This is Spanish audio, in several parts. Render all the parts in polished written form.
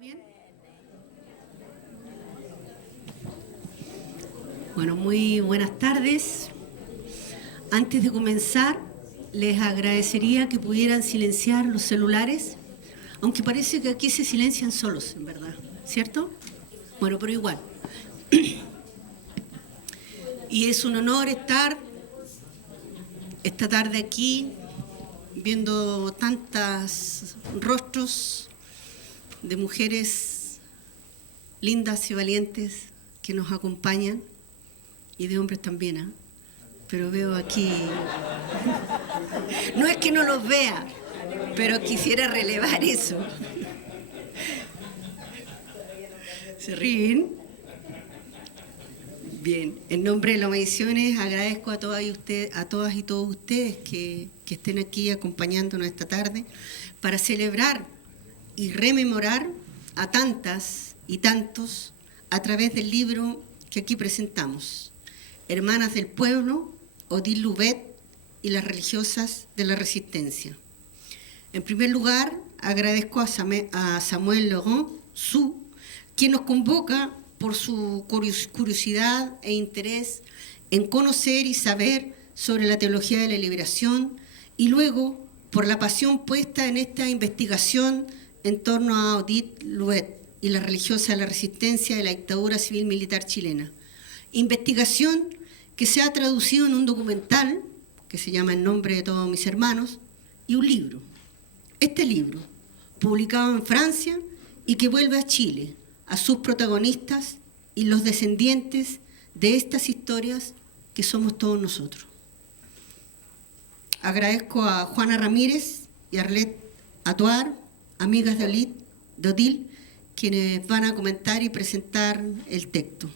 bien? Bueno, muy buenas tardes. Antes de comenzar, les agradecería que pudieran silenciar los celulares, aunque parece que aquí se silencian solos, en verdad, ¿cierto? Bueno, pero igual. Y es un honor estar esta tarde aquí viendo tantos rostros de mujeres lindas y valientes que nos acompañan, y de hombres también, ¿eh? Pero veo aquí, no es que no los vea, pero quisiera relevar eso. ¿Se ríen? Bien, en nombre de las Misiones agradezco a todas y todos ustedes que estén aquí acompañándonos esta tarde para celebrar y rememorar a tantas y tantos a través del libro que aquí presentamos, Hermanas del Pueblo, Odile Louvet y las religiosas de la resistencia. En primer lugar, agradezco a Samuel Laurent Su, quien nos convoca por su curiosidad e interés en conocer y saber sobre la teología de la liberación, y luego por la pasión puesta en esta investigación en torno a Odile Louvet y la religiosa de la resistencia de la dictadura civil-militar chilena. Investigación que se ha traducido en un documental que se llama En nombre de todos mis hermanos, y un libro. Este libro, publicado en Francia y que vuelve a Chile, a sus protagonistas y los descendientes de estas historias que somos todos nosotros. Agradezco a Juana Ramírez y Arlette Atuar, amigas de Odile, quienes van a comentar y presentar el texto.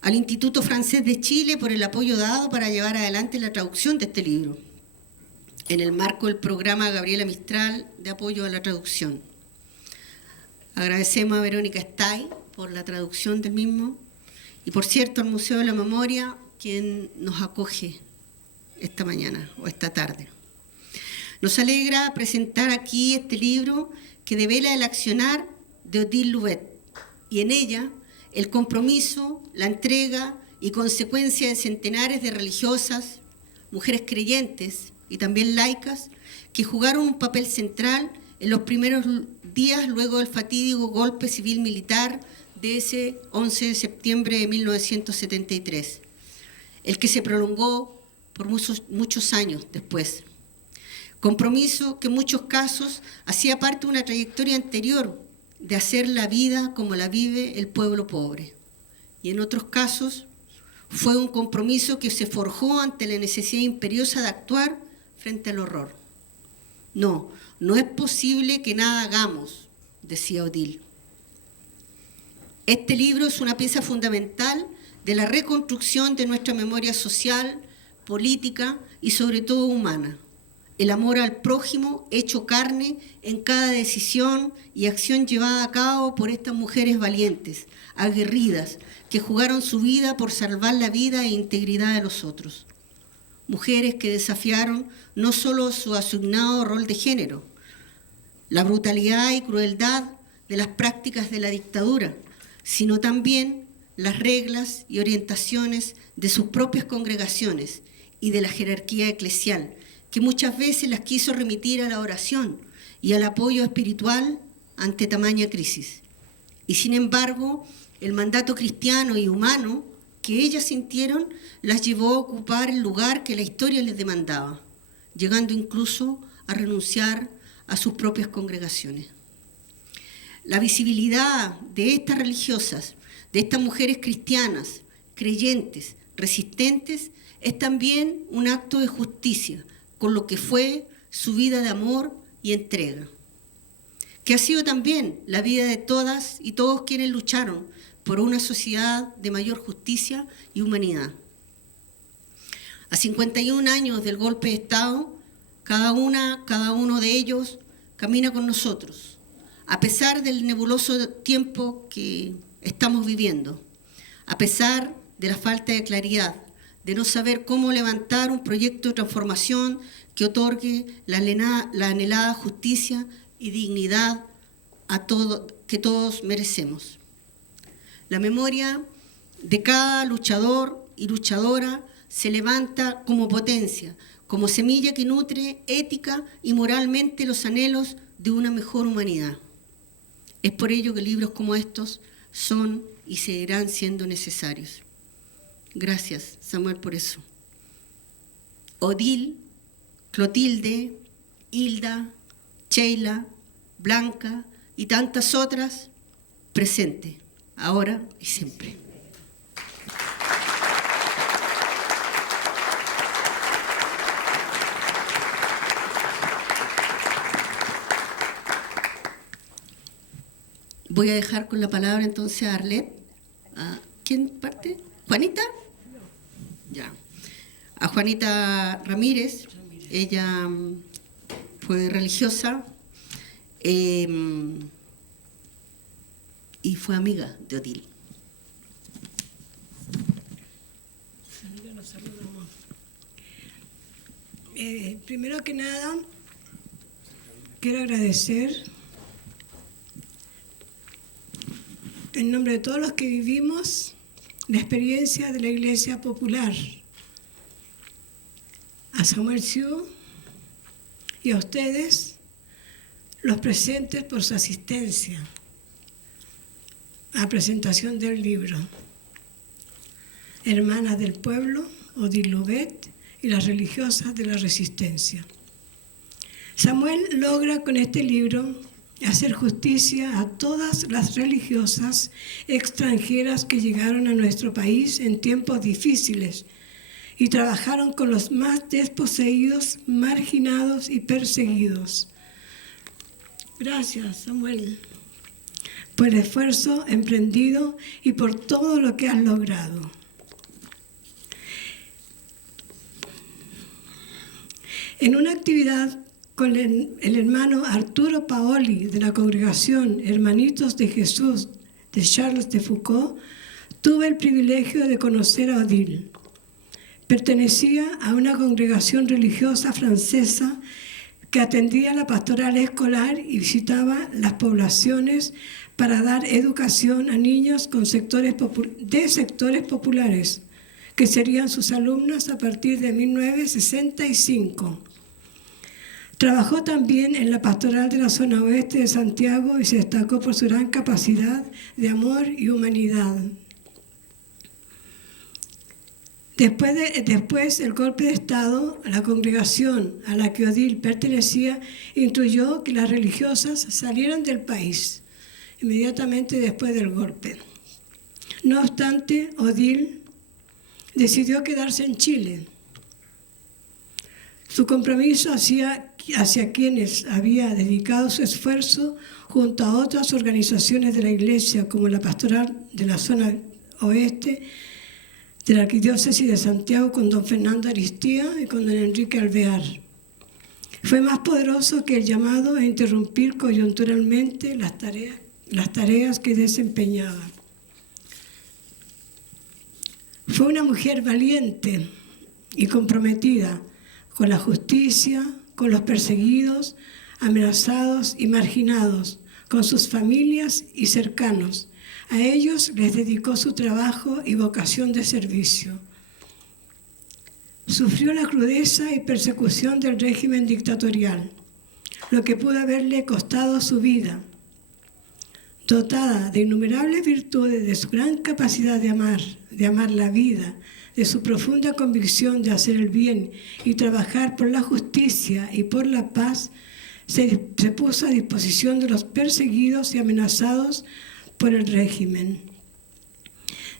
Al Instituto Francés de Chile por el apoyo dado para llevar adelante la traducción de este libro, en el marco del programa Gabriela Mistral de apoyo a la traducción. Agradecemos a Verónica Stay por la traducción del mismo y, por cierto, al Museo de la Memoria, quien nos acoge esta mañana o esta tarde. Nos alegra presentar aquí este libro que devela el accionar de Odile Louvet y en ella el compromiso, la entrega y consecuencia de centenares de religiosas, mujeres creyentes y también laicas que jugaron un papel central en los primeros días luego del fatídico golpe civil-militar de ese 11 de septiembre de 1973, el que se prolongó por muchos años después. Compromiso que en muchos casos hacía parte de una trayectoria anterior de hacer la vida como la vive el pueblo pobre. Y en otros casos fue un compromiso que se forjó ante la necesidad imperiosa de actuar frente al horror. No es posible que nada hagamos, decía Odile. Este libro es una pieza fundamental de la reconstrucción de nuestra memoria social, política y sobre todo humana. El amor al prójimo hecho carne en cada decisión y acción llevada a cabo por estas mujeres valientes, aguerridas, que jugaron su vida por salvar la vida e integridad de los otros. Mujeres que desafiaron no solo su asignado rol de género, la brutalidad y crueldad de las prácticas de la dictadura, sino también las reglas y orientaciones de sus propias congregaciones y de la jerarquía eclesial, que muchas veces las quiso remitir a la oración y al apoyo espiritual ante tamaña crisis. Y sin embargo, el mandato cristiano y humano que ellas sintieron las llevó a ocupar el lugar que la historia les demandaba, llegando incluso a renunciar a sus propias congregaciones. La visibilidad de estas religiosas, de estas mujeres cristianas, creyentes, resistentes, es también un acto de justicia con lo que fue su vida de amor y entrega, que ha sido también la vida de todas y todos quienes lucharon por una sociedad de mayor justicia y humanidad. A 51 años del golpe de Estado, cada uno de ellos camina con nosotros, a pesar del nebuloso tiempo que estamos viviendo, a pesar de la falta de claridad, de no saber cómo levantar un proyecto de transformación que otorgue la anhelada justicia y dignidad que todos merecemos. La memoria de cada luchador y luchadora se levanta como potencia, como semilla que nutre ética y moralmente los anhelos de una mejor humanidad. Es por ello que libros como estos son y seguirán siendo necesarios. Gracias, Samuel, por eso. Odile, Clotilde, Hilda, Sheila, Blanca y tantas otras, presente, ahora y siempre. Voy a dejar con la palabra entonces a Arlet. ¿A quién parte? ¿Juanita? Ya. A Juanita Ramírez. Ella fue religiosa y fue amiga de Odile. Primero que nada, quiero agradecer en nombre de todos los que vivimos la experiencia de la Iglesia Popular, a Samuel Siu y a ustedes, los presentes, por su asistencia a la presentación del libro. Hermanas del Pueblo, Odile Louvet y las religiosas de la Resistencia. Samuel logra con este libro hacer justicia a todas las religiosas extranjeras que llegaron a nuestro país en tiempos difíciles y trabajaron con los más desposeídos, marginados y perseguidos. Gracias, Samuel, por el esfuerzo emprendido y por todo lo que has logrado. En una actividad con el hermano Arturo Paoli de la congregación Hermanitos de Jesús de Charles de Foucault, tuve el privilegio de conocer a Odile. Pertenecía a una congregación religiosa francesa que atendía la pastoral escolar y visitaba las poblaciones para dar educación a niños de sectores populares, que serían sus alumnos a partir de 1965. Trabajó también en la pastoral de la zona oeste de Santiago y se destacó por su gran capacidad de amor y humanidad. Después del golpe de Estado, la congregación a la que Odile pertenecía instruyó que las religiosas salieran del país inmediatamente después del golpe. No obstante, Odile decidió quedarse en Chile. Su compromiso hacia quienes había dedicado su esfuerzo junto a otras organizaciones de la Iglesia, como la pastoral de la zona oeste de la Arquidiócesis de Santiago con don Fernando Aristía y con don Enrique Alvear, fue más poderoso que el llamado a interrumpir coyunturalmente las tareas que desempeñaba. Fue una mujer valiente y comprometida con la justicia, con los perseguidos, amenazados y marginados, con sus familias y cercanos. A ellos les dedicó su trabajo y vocación de servicio. Sufrió la crudeza y persecución del régimen dictatorial, lo que pudo haberle costado su vida. Dotada de innumerables virtudes, de su gran capacidad de amar la vida, de su profunda convicción de hacer el bien y trabajar por la justicia y por la paz, se puso a disposición de los perseguidos y amenazados por el régimen.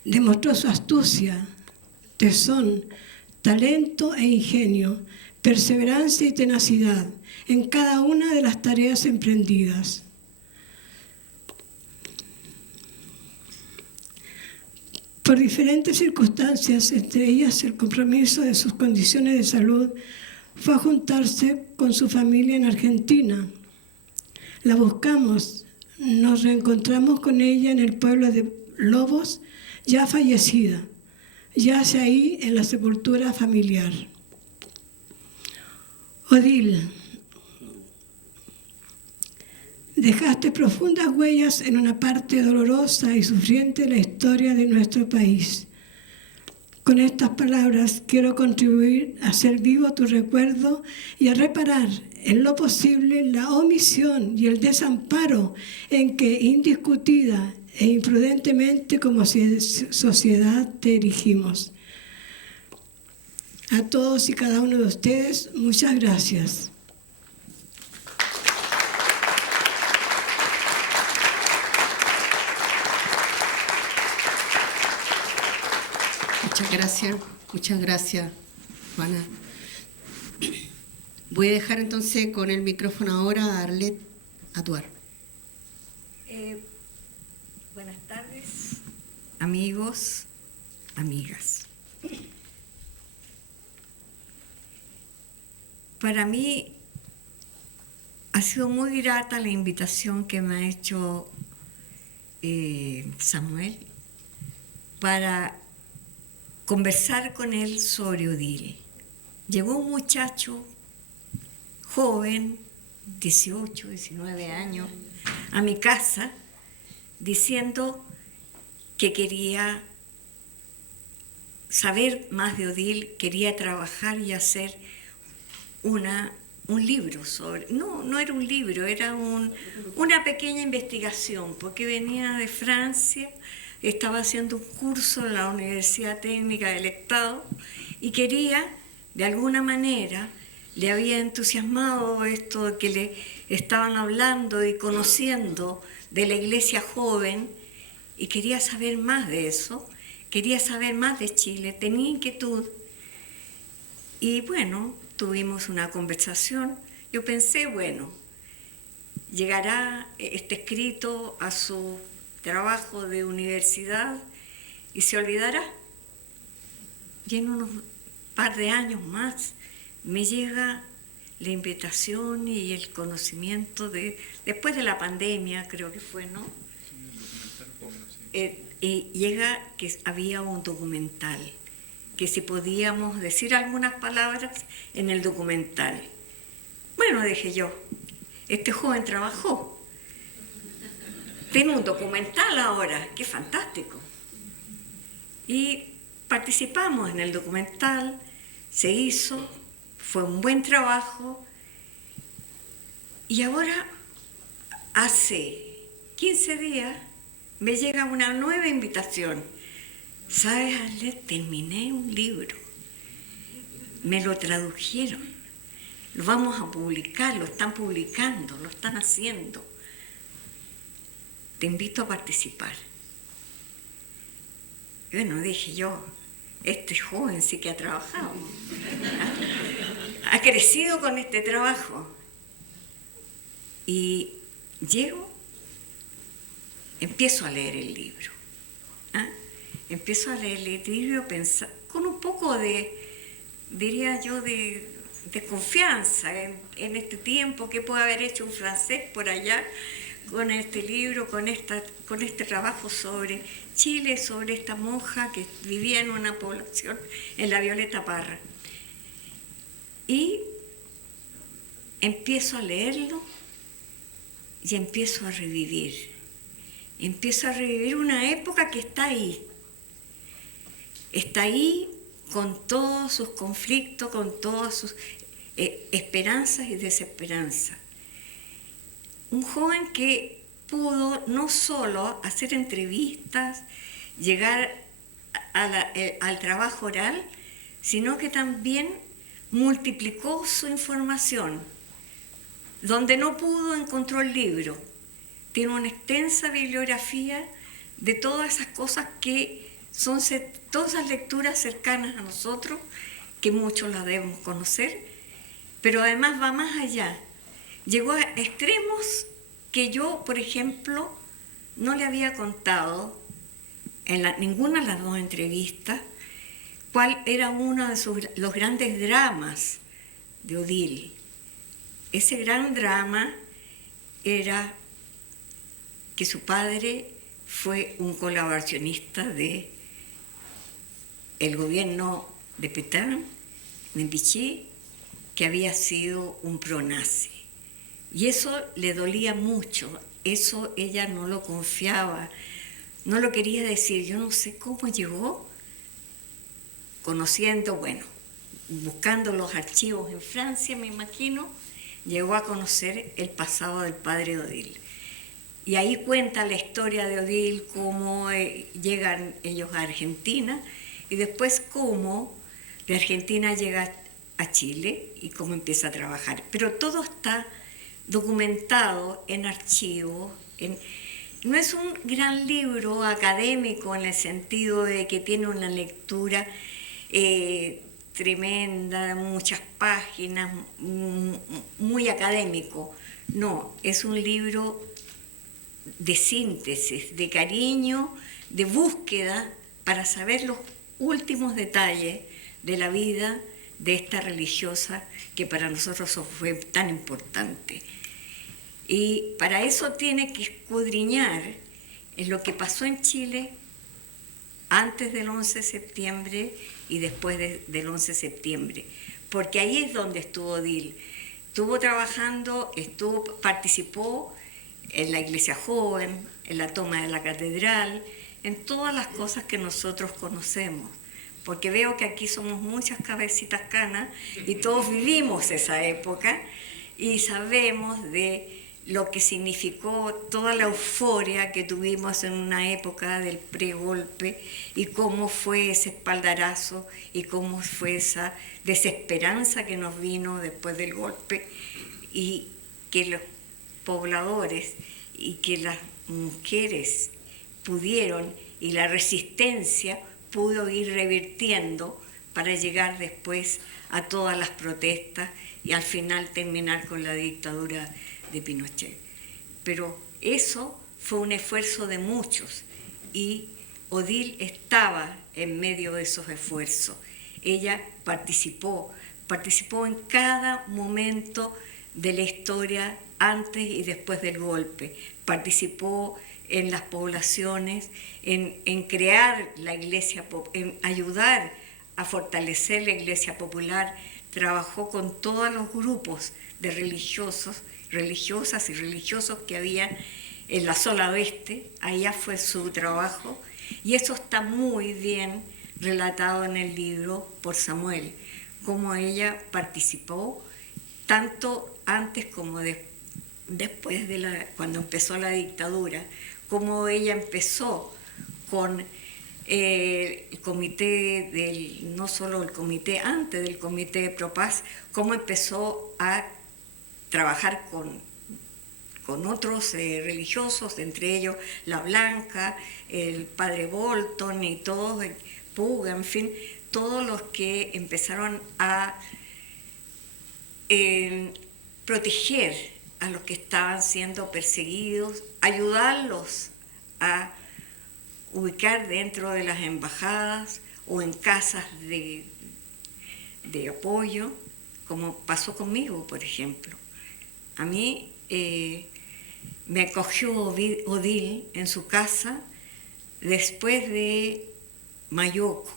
Demostró su astucia, tesón, talento e ingenio, perseverancia y tenacidad en cada una de las tareas emprendidas. Por diferentes circunstancias, entre ellas el compromiso de sus condiciones de salud, fue a juntarse con su familia en Argentina. La buscamos, nos reencontramos con ella en el pueblo de Lobos, ya fallecida, yace ahí en la sepultura familiar. Odile, Dejaste profundas huellas en una parte dolorosa y sufriente de la historia de nuestro país. Con estas palabras quiero contribuir a hacer vivo tu recuerdo y a reparar en lo posible la omisión y el desamparo en que indiscutida e imprudentemente como sociedad te erigimos. A todos y cada uno de ustedes, muchas gracias. Muchas gracias, Juana. Voy a dejar entonces con el micrófono ahora a Arlet Atuar. Buenas tardes, amigos, amigas. Para mí ha sido muy grata la invitación que me ha hecho Samuel para conversar con él sobre Odile. Llegó un muchacho joven, 18, 19 años, a mi casa diciendo que quería saber más de Odile, quería trabajar y hacer un libro sobre... No era un libro, era una pequeña investigación, porque venía de Francia, estaba haciendo un curso en la Universidad Técnica del Estado y quería, de alguna manera, le había entusiasmado esto de que le estaban hablando y conociendo de la iglesia joven y quería saber más de eso, quería saber más de Chile, tenía inquietud. Y bueno, tuvimos una conversación. Yo pensé, bueno, llegará este escrito a su trabajo de universidad y se olvidará. Y en unos par de años más me llega la invitación y el conocimiento después de la pandemia, creo que fue, ¿no? Y llega que había un documental, que si podíamos decir algunas palabras en el documental. Bueno, dije yo, este joven trabajó. Tiene un documental ahora, qué fantástico. Y participamos en el documental, se hizo, fue un buen trabajo. Y ahora, hace 15 días, me llega una nueva invitación. ¿Sabes, Arlet? Terminé un libro. Me lo tradujeron. Lo vamos a publicar, lo están publicando, lo están haciendo. Te invito a participar. Bueno, dije yo, este joven sí que ha trabajado. Ha crecido con este trabajo. Y llego, empiezo a leer el libro. Empiezo a leer el libro con un poco de, diría yo, de confianza en este tiempo que puede haber hecho un francés por allá con este libro, con este trabajo sobre Chile, sobre esta monja que vivía en una población en la Violeta Parra. Y empiezo a leerlo y empiezo a revivir. Empiezo a revivir una época que está ahí. Está ahí con todos sus conflictos, con todas sus esperanzas y desesperanzas. Un joven que pudo no solo hacer entrevistas, llegar al trabajo oral, sino que también multiplicó su información. Donde no pudo, encontró el libro. Tiene una extensa bibliografía de todas esas cosas que son todas esas lecturas cercanas a nosotros, que muchos las debemos conocer, pero además va más allá. Llegó a extremos que yo, por ejemplo, no le había contado en ninguna de las dos entrevistas cuál era uno de los grandes dramas de Odile. Ese gran drama era que su padre fue un colaboracionista del gobierno de Pétain, de Vichy, que había sido un pronazi. Y eso le dolía mucho, eso ella no lo confiaba, no lo quería decir. Yo no sé cómo llegó, conociendo, bueno, buscando los archivos en Francia, me imagino, llegó a conocer el pasado del padre Odile. Y ahí cuenta la historia de Odile, cómo llegan ellos a Argentina y después cómo de Argentina llega a Chile y cómo empieza a trabajar. Pero todo está documentado en archivos. No es un gran libro académico en el sentido de que tiene una lectura tremenda, muchas páginas, muy académico. No, es un libro de síntesis, de cariño, de búsqueda para saber los últimos detalles de la vida de esta religiosa que para nosotros fue tan importante. Y para eso tiene que escudriñar en lo que pasó en Chile antes del 11 de septiembre y después del 11 de septiembre, porque ahí es donde estuvo Odile. Estuvo trabajando, participó en la iglesia joven, en la toma de la catedral, en todas las cosas que nosotros conocemos, porque veo que aquí somos muchas cabecitas canas y todos vivimos esa época y sabemos de lo que significó toda la euforia que tuvimos en una época del pregolpe y cómo fue ese espaldarazo y cómo fue esa desesperanza que nos vino después del golpe y que los pobladores y que las mujeres pudieron y la resistencia pudo ir revirtiendo para llegar después a todas las protestas y al final terminar con la dictadura de Pinochet. Pero eso fue un esfuerzo de muchos y Odile estaba en medio de esos esfuerzos. Ella participó en cada momento de la historia antes y después del golpe. Participó en las poblaciones, en crear la iglesia, en ayudar a fortalecer la iglesia popular. Trabajó con todos los grupos de religiosas y religiosos que había en la zona oeste. Allá fue su trabajo y eso está muy bien relatado en el libro por Samuel, cómo ella participó tanto antes como después cuando empezó la dictadura, cómo ella empezó con el comité no solo el comité, antes del comité de Propaz, cómo empezó a trabajar con otros religiosos, entre ellos La Blanca, el padre Bolton y todos, Puga, en fin, todos los que empezaron a proteger a los que estaban siendo perseguidos, ayudarlos a ubicar dentro de las embajadas o en casas de apoyo, como pasó conmigo, por ejemplo. A mí me acogió Odile en su casa después de Mayoco.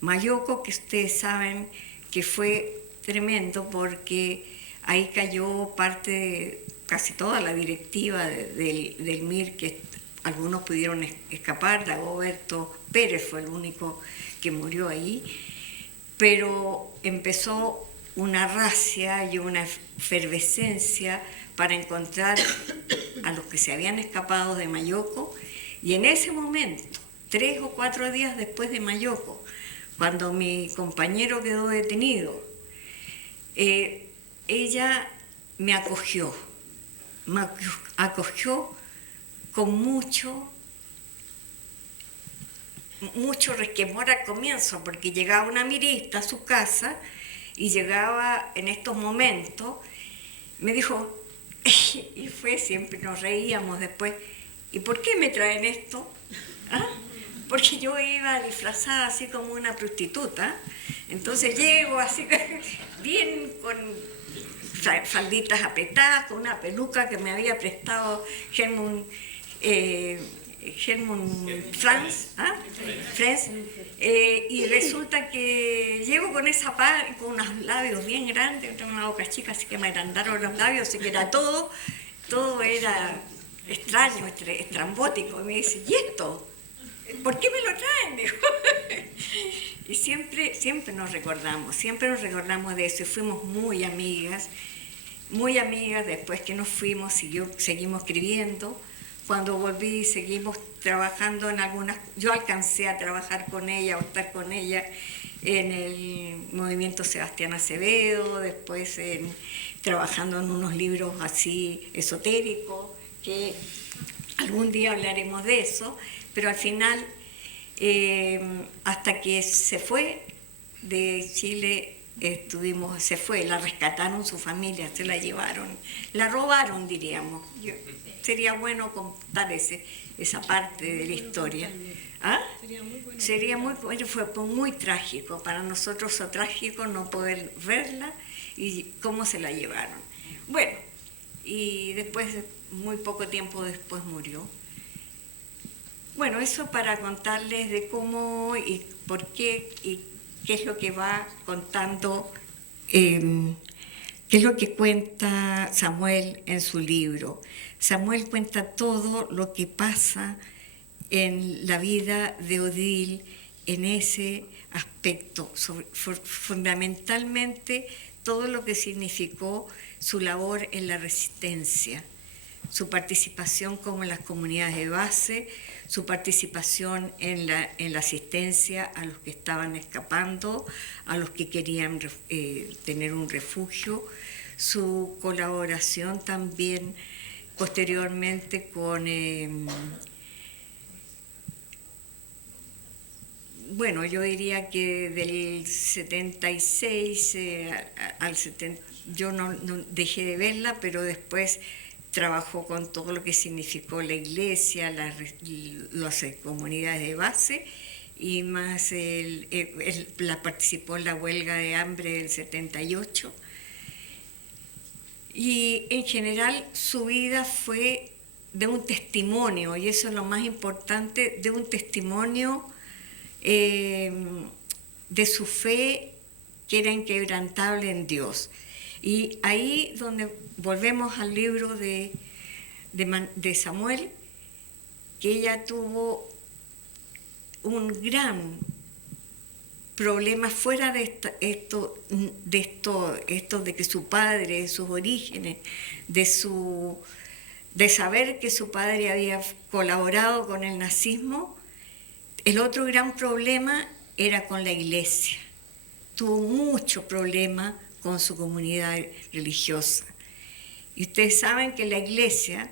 Mayoco, que ustedes saben que fue tremendo porque ahí cayó casi toda la directiva del MIR, que algunos pudieron escapar. Dagoberto Pérez fue el único que murió ahí, pero empezó una racia y una efervescencia para encontrar a los que se habían escapado de Mayoco, y en ese momento, 3 o 4 días después de Mayoco, cuando mi compañero quedó detenido, ella me acogió con mucho resquemor al comienzo, porque llegaba una mirista a su casa y llegaba en estos momentos, me dijo, y fue siempre, nos reíamos después, ¿y por qué me traen esto? ¿Ah? Porque yo iba disfrazada así como una prostituta, entonces llego así bien con falditas apretadas, con una peluca que me había prestado Helmut Helmut Franz, y resulta que llego con esa con unos labios bien grandes, tengo una boca chica, así que me agrandaron los labios, así que era todo era extraño, estrambótico. Y me dice, ¿y esto? ¿Por qué me lo traen? Digo. Y siempre nos recordamos de eso, y fuimos muy amigas después que nos fuimos, seguimos escribiendo. Cuando volví seguimos trabajando en algunas, yo alcancé a trabajar con ella o estar con ella en el movimiento Sebastián Acevedo, después trabajando en unos libros así esotéricos, que algún día hablaremos de eso, pero al final, hasta que se fue de Chile, la rescataron su familia, se la llevaron, la robaron, diríamos. Sería bueno contar esa parte de la historia. ¿Ah? Sería muy bueno, fue muy trágico, para nosotros fue trágico no poder verla y cómo se la llevaron. Bueno, y después, muy poco tiempo después murió. Bueno, eso para contarles de cómo y por qué y qué es lo que va contando, qué es lo que cuenta Samuel en su libro. Samuel cuenta todo lo que pasa en la vida de Odile en ese aspecto, fundamentalmente todo lo que significó su labor en la resistencia, su participación como en las comunidades de base, su participación en la asistencia a los que estaban escapando, a los que querían tener un refugio, su colaboración también posteriormente con, bueno, yo diría que del 76 al 70, yo no dejé de verla, pero después trabajó con todo lo que significó la iglesia, las comunidades de base, y más participó en la huelga de hambre del 78. Y en general su vida fue de un testimonio, y eso es lo más importante, de un testimonio de su fe que era inquebrantable en Dios. Y ahí donde volvemos al libro de Samuel, que ella tuvo un gran problema fuera de esto de que su padre, sus orígenes, de saber que su padre había colaborado con el nazismo. El otro gran problema era con la iglesia. Tuvo mucho problema con su comunidad religiosa. Y ustedes saben que la iglesia,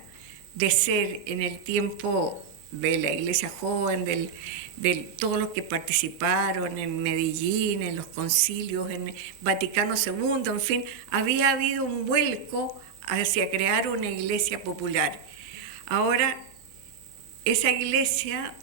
de ser en el tiempo de la iglesia joven, de todos los que participaron en Medellín, en los concilios, en Vaticano II, en fin, había habido un vuelco hacia crear una iglesia popular. Ahora, esa iglesia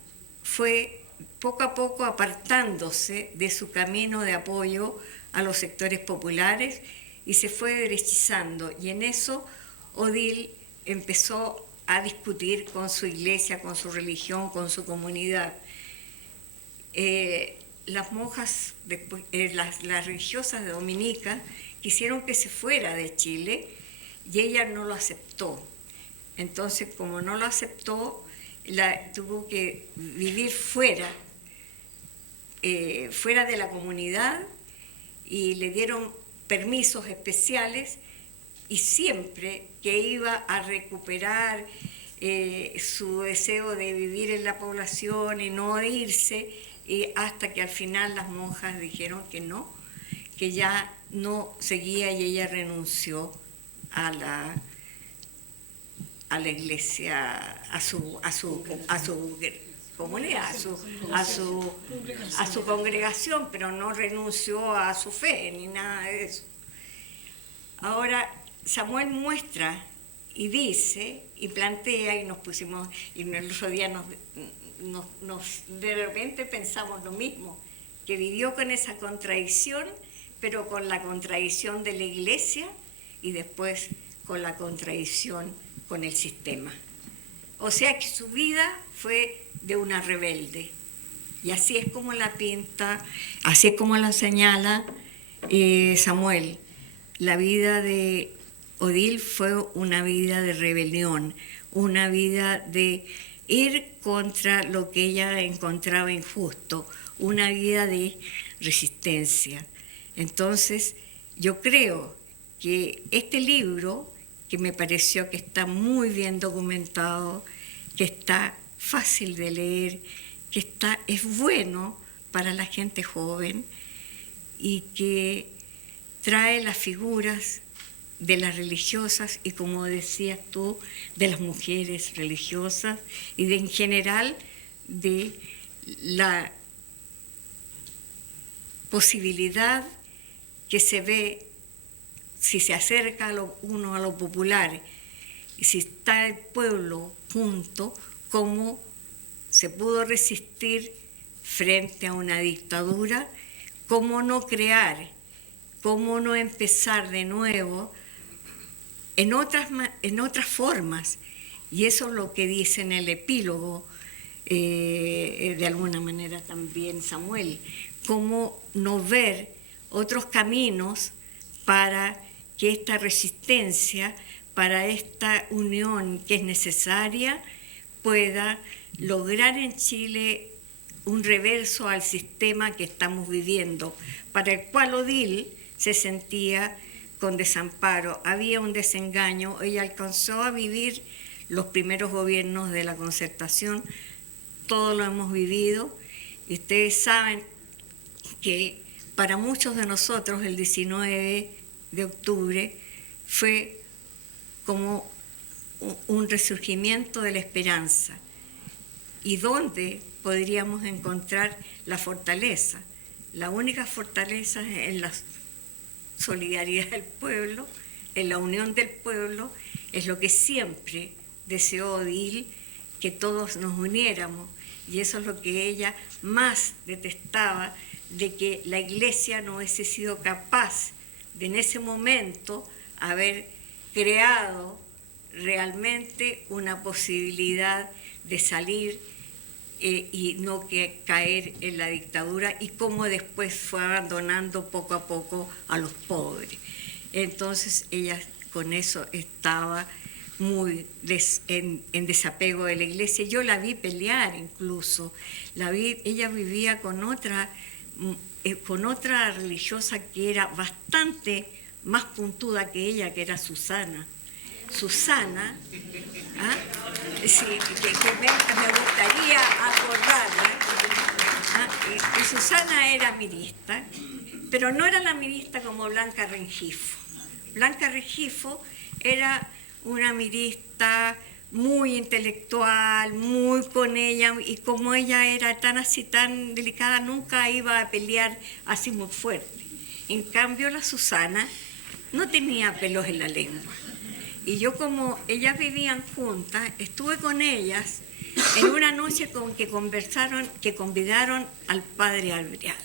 fue poco a poco apartándose de su camino de apoyo a los sectores populares y se fue derechizando. Y en eso Odile empezó a discutir con su iglesia, con su religión, con su comunidad. Las monjas, las religiosas de Dominica, quisieron que se fuera de Chile y ella no lo aceptó. Entonces, como no lo aceptó, tuvo que vivir fuera de la comunidad, y le dieron permisos especiales, y siempre que iba a recuperar su deseo de vivir en la población y no irse, hasta que al final las monjas dijeron que no, que ya no seguía, y ella renunció a la iglesia, a su comunidad, a su congregación, pero no renunció a su fe ni nada de eso. Ahora Samuel muestra y dice y plantea, y nos pusimos, y el otro día de repente pensamos lo mismo, que vivió con esa contradicción, pero con la contradicción de la iglesia y después con la contradicción con el sistema. O sea que su vida fue de una rebelde. Y así es como la pinta, así es como la señala Samuel. La vida de Odile fue una vida de rebelión, una vida de ir contra lo que ella encontraba injusto, una vida de resistencia. Entonces, yo creo que este libro, que me pareció que está muy bien documentado, que está fácil de leer, que es bueno para la gente joven y que trae las figuras de las religiosas y, como decías tú, de las mujeres religiosas y en general de la posibilidad que se ve si se acerca uno a lo popular y si está el pueblo junto, cómo se pudo resistir frente a una dictadura, cómo no crear, cómo no empezar de nuevo en otras formas. Y eso es lo que dice en el epílogo, de alguna manera también Samuel, cómo no ver otros caminos para que esta resistencia, para esta unión que es necesaria, pueda lograr en Chile un reverso al sistema que estamos viviendo, para el cual Odile se sentía con desamparo. Había un desengaño, ella alcanzó a vivir los primeros gobiernos de la Concertación, todos lo hemos vivido, y ustedes saben que para muchos de nosotros el 19 de octubre fue como un resurgimiento de la esperanza. ¿Y dónde podríamos encontrar la fortaleza? La única fortaleza es en la solidaridad del pueblo, en la unión del pueblo, es lo que siempre deseó Odile, que todos nos uniéramos, y eso es lo que ella más detestaba, de que la Iglesia no hubiese sido capaz de en ese momento haber creado realmente una posibilidad de salir y no que caer en la dictadura, y cómo después fue abandonando poco a poco a los pobres. Entonces ella con eso estaba muy en desapego de la Iglesia. Yo la vi pelear incluso, ella vivía con otra religiosa que era bastante más puntuda que ella, que era Susana. Susana, sí, que me gustaría acordarla. Y Susana era mirista, pero no era la mirista como Blanca Rengifo. Blanca Rengifo era una mirista muy intelectual, muy con ella, y como ella era tan delicada, nunca iba a pelear así muy fuerte. En cambio, la Susana no tenía pelos en la lengua. Y yo, como ellas vivían juntas, estuve con ellas en una noche que convidaron al padre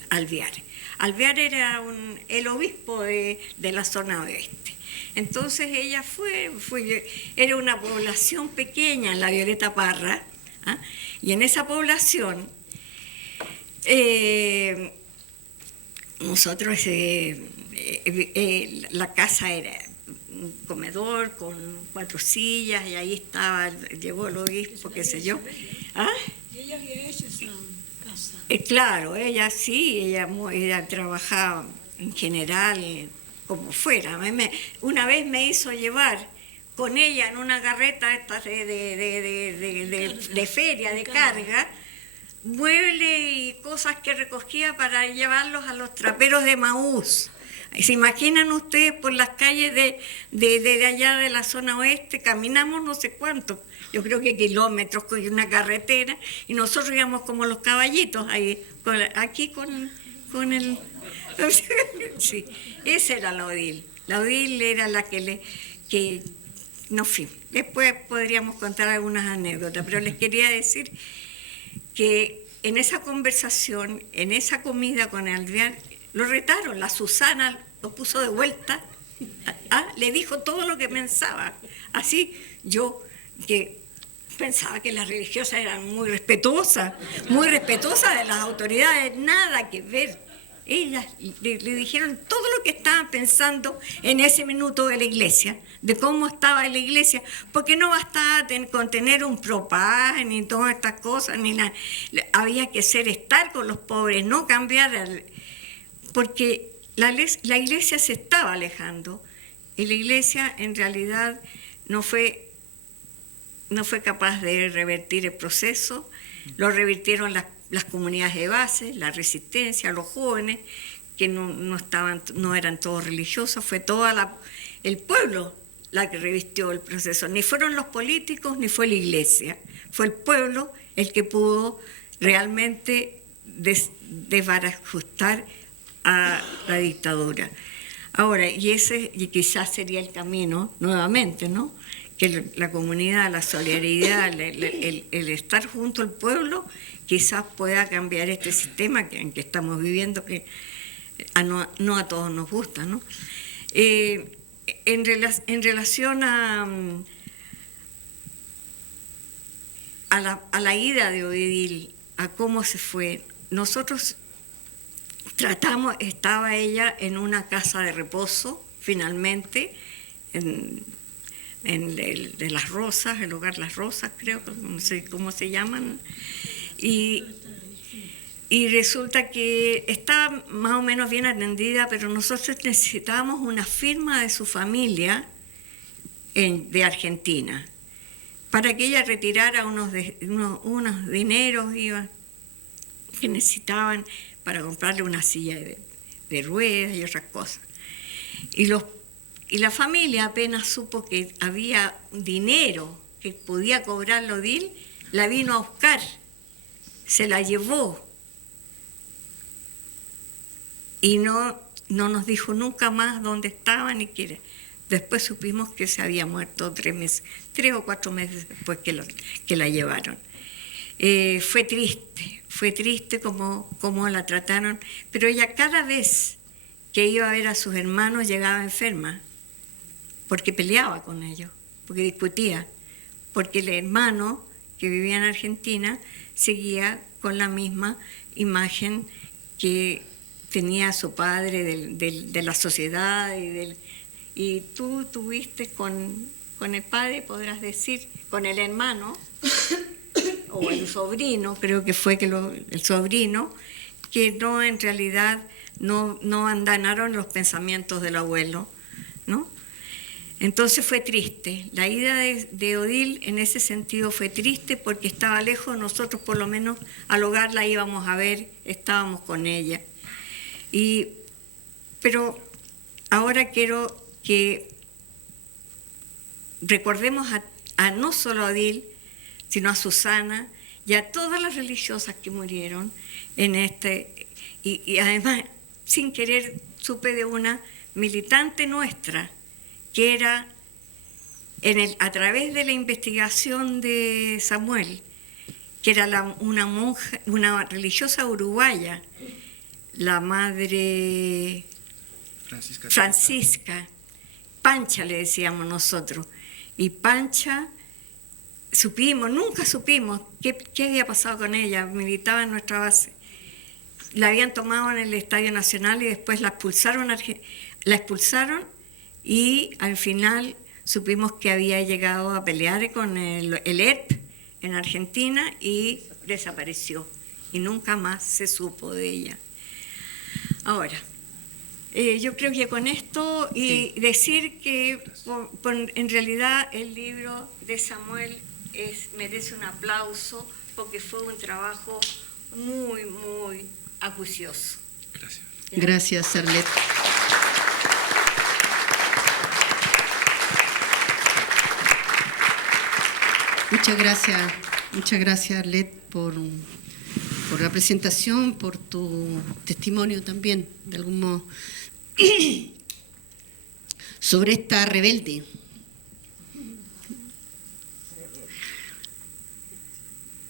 Alvear. Alvear era el obispo de la zona oeste. Entonces ella era una población pequeña, la Violeta Parra, y en esa población nosotros, la casa era un comedor con 4 sillas, y ahí llegó el obispo, qué sé yo. Ella había hecho esa casa. Claro, ella sí, ella trabajaba en general como fuera. Una vez me hizo llevar con ella en una carreta de feria, de carga, muebles y cosas que recogía para llevarlos a los traperos de Maús. ¿Se imaginan ustedes por las calles de allá de la zona oeste? Caminamos no sé cuánto, yo creo que kilómetros, con una carretera, y nosotros íbamos como los caballitos, aquí con el... Sí, esa era la Odile. La Odile era la no, fin. Después podríamos contar algunas anécdotas, pero les quería decir que en esa conversación, en esa comida con Alvear, lo retaron, la Susana lo puso de vuelta, le dijo todo lo que pensaba. Así yo, que pensaba que las religiosas eran muy respetuosas de las autoridades, nada que ver. Ellas le dijeron todo lo que estaban pensando en ese minuto de la iglesia, de cómo estaba la iglesia, porque no bastaba con tener un propás, ni todas estas cosas, ni nada. Había que estar con los pobres, no cambiar, porque la iglesia se estaba alejando, y la iglesia en realidad no fue capaz de revertir el proceso. Lo revirtieron las comunidades de base, la resistencia, los jóvenes, que no eran todos religiosos, fue todo el pueblo la que revirtió el proceso. Ni fueron los políticos, ni fue la iglesia. Fue el pueblo el que pudo realmente desbarajustar a la dictadura. Ahora, y quizás sería el camino, nuevamente, ¿no? Que la comunidad, la solidaridad, el estar junto al pueblo, quizás pueda cambiar este sistema en que estamos viviendo, que no a todos nos gusta, ¿no? En relación a la ida de Odil, a cómo se fue, nosotros estaba ella en una casa de reposo, finalmente, de Las Rosas, el lugar Las Rosas, creo, no sé cómo se llaman, y resulta que estaba más o menos bien atendida, pero nosotros necesitábamos una firma de su familia de Argentina, para que ella retirara unos dineros que necesitaban para comprarle una silla de ruedas y otras cosas. Y la familia apenas supo que había dinero que podía cobrar Odil, la vino a buscar, se la llevó. Y no nos dijo nunca más dónde estaba ni qué era. Después supimos que se había muerto 3 o 4 meses después que la llevaron. Fue triste como la trataron, pero ella cada vez que iba a ver a sus hermanos llegaba enferma, porque peleaba con ellos, porque discutía, porque el hermano que vivía en Argentina seguía con la misma imagen que tenía su padre de la sociedad, y tú tuviste con el padre, podrás decir, con el hermano, o el sobrino, creo que fue el sobrino, que no, en realidad no andanaron los pensamientos del abuelo, ¿no? Entonces fue triste. La ida de Odil en ese sentido fue triste porque estaba lejos. Nosotros por lo menos al hogar la íbamos a ver, estábamos con ella. Pero ahora quiero que recordemos a no solo a Odil, sino a Susana y a todas las religiosas que murieron en y además, sin querer, supe de una militante nuestra que era, a través de la investigación de Samuel, que era una monja, una religiosa uruguaya, la madre Francisca, Pancha le decíamos nosotros, y Pancha, nunca supimos qué había pasado con ella, militaba en nuestra base. La habían tomado en el Estadio Nacional y después la expulsaron y al final supimos que había llegado a pelear con el ERP en Argentina y desapareció y nunca más se supo de ella. Ahora, yo creo que con esto y decir que en realidad el libro de Samuel merece un aplauso porque fue un trabajo muy, muy acucioso. Gracias. Gracias, Arlet. Muchas gracias, Arlet, por la presentación, por tu testimonio también, de algún modo, sobre esta rebelde.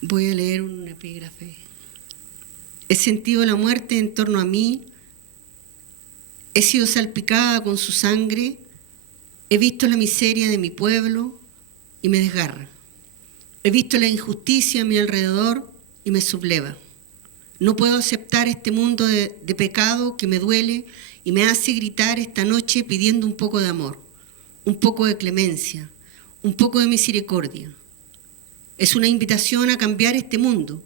Voy a leer un epígrafe. He sentido la muerte en torno a mí, he sido salpicada con su sangre, he visto la miseria de mi pueblo y me desgarra. He visto la injusticia a mi alrededor y me subleva. No puedo aceptar este mundo de pecado que me duele y me hace gritar esta noche pidiendo un poco de amor, un poco de clemencia, un poco de misericordia. Es una invitación a cambiar este mundo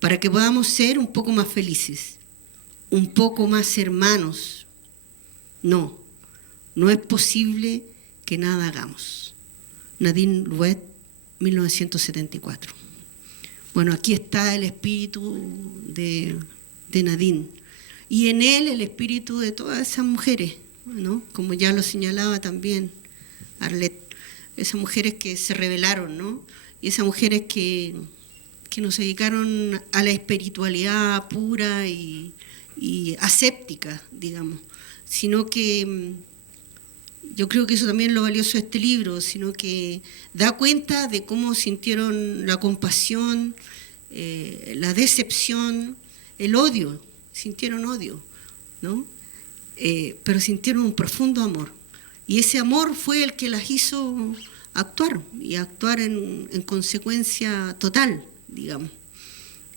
para que podamos ser un poco más felices, un poco más hermanos. No, no es posible que nada hagamos. Nadine Louvet, 1974. Bueno, aquí está el espíritu de Nadine. Y en él el espíritu de todas esas mujeres, ¿no? Como ya lo señalaba también Arlette, esas mujeres que se rebelaron, ¿no? Y esas mujeres que nos dedicaron a la espiritualidad pura y aséptica, digamos, sino que yo creo que eso también es lo valioso de este libro, sino que da cuenta de cómo sintieron la compasión, la decepción, el odio, sintieron odio, ¿no? Pero sintieron un profundo amor. Y ese amor fue el que las hizo actuar, y actuar en consecuencia total, digamos.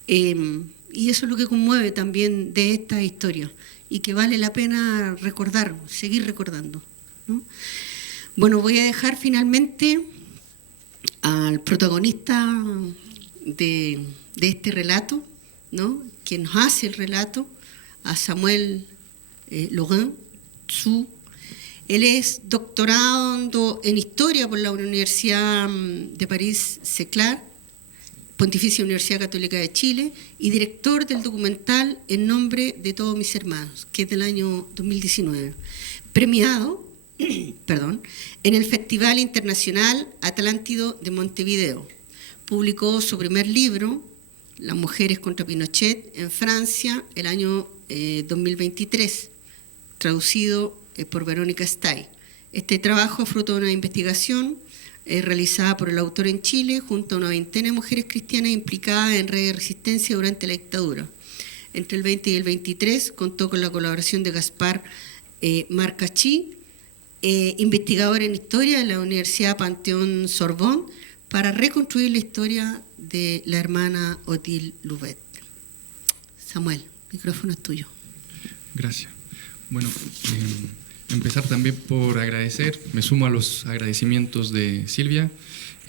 Y eso es lo que conmueve también de esta historia, y que vale la pena recordar, seguir recordando, ¿no? Bueno, voy a dejar finalmente al protagonista de este relato, ¿no? Quien nos hace el relato, a Samuel Laurent Tsou. Él es doctorado en Historia por la Universidad de París-Séclar, Pontificia Universidad Católica de Chile, y director del documental En nombre de todos mis hermanos, que es del año 2019. Premiado en el Festival Internacional Atlántido de Montevideo. Publicó su primer libro, Las mujeres contra Pinochet, en Francia, el año 2023, traducido por Verónica Stay. Este trabajo es fruto de una investigación realizada por el autor en Chile junto a una veintena de mujeres cristianas implicadas en redes de resistencia durante la dictadura. Entre el 20 y el 23 contó con la colaboración de Gaspar Marcachí, investigador en historia de la Universidad Panteón Sorbonne, para reconstruir la historia de la hermana Odile Louvet. Samuel, el micrófono es tuyo. Gracias. Bueno, empezar también por agradecer, me sumo a los agradecimientos de Silvia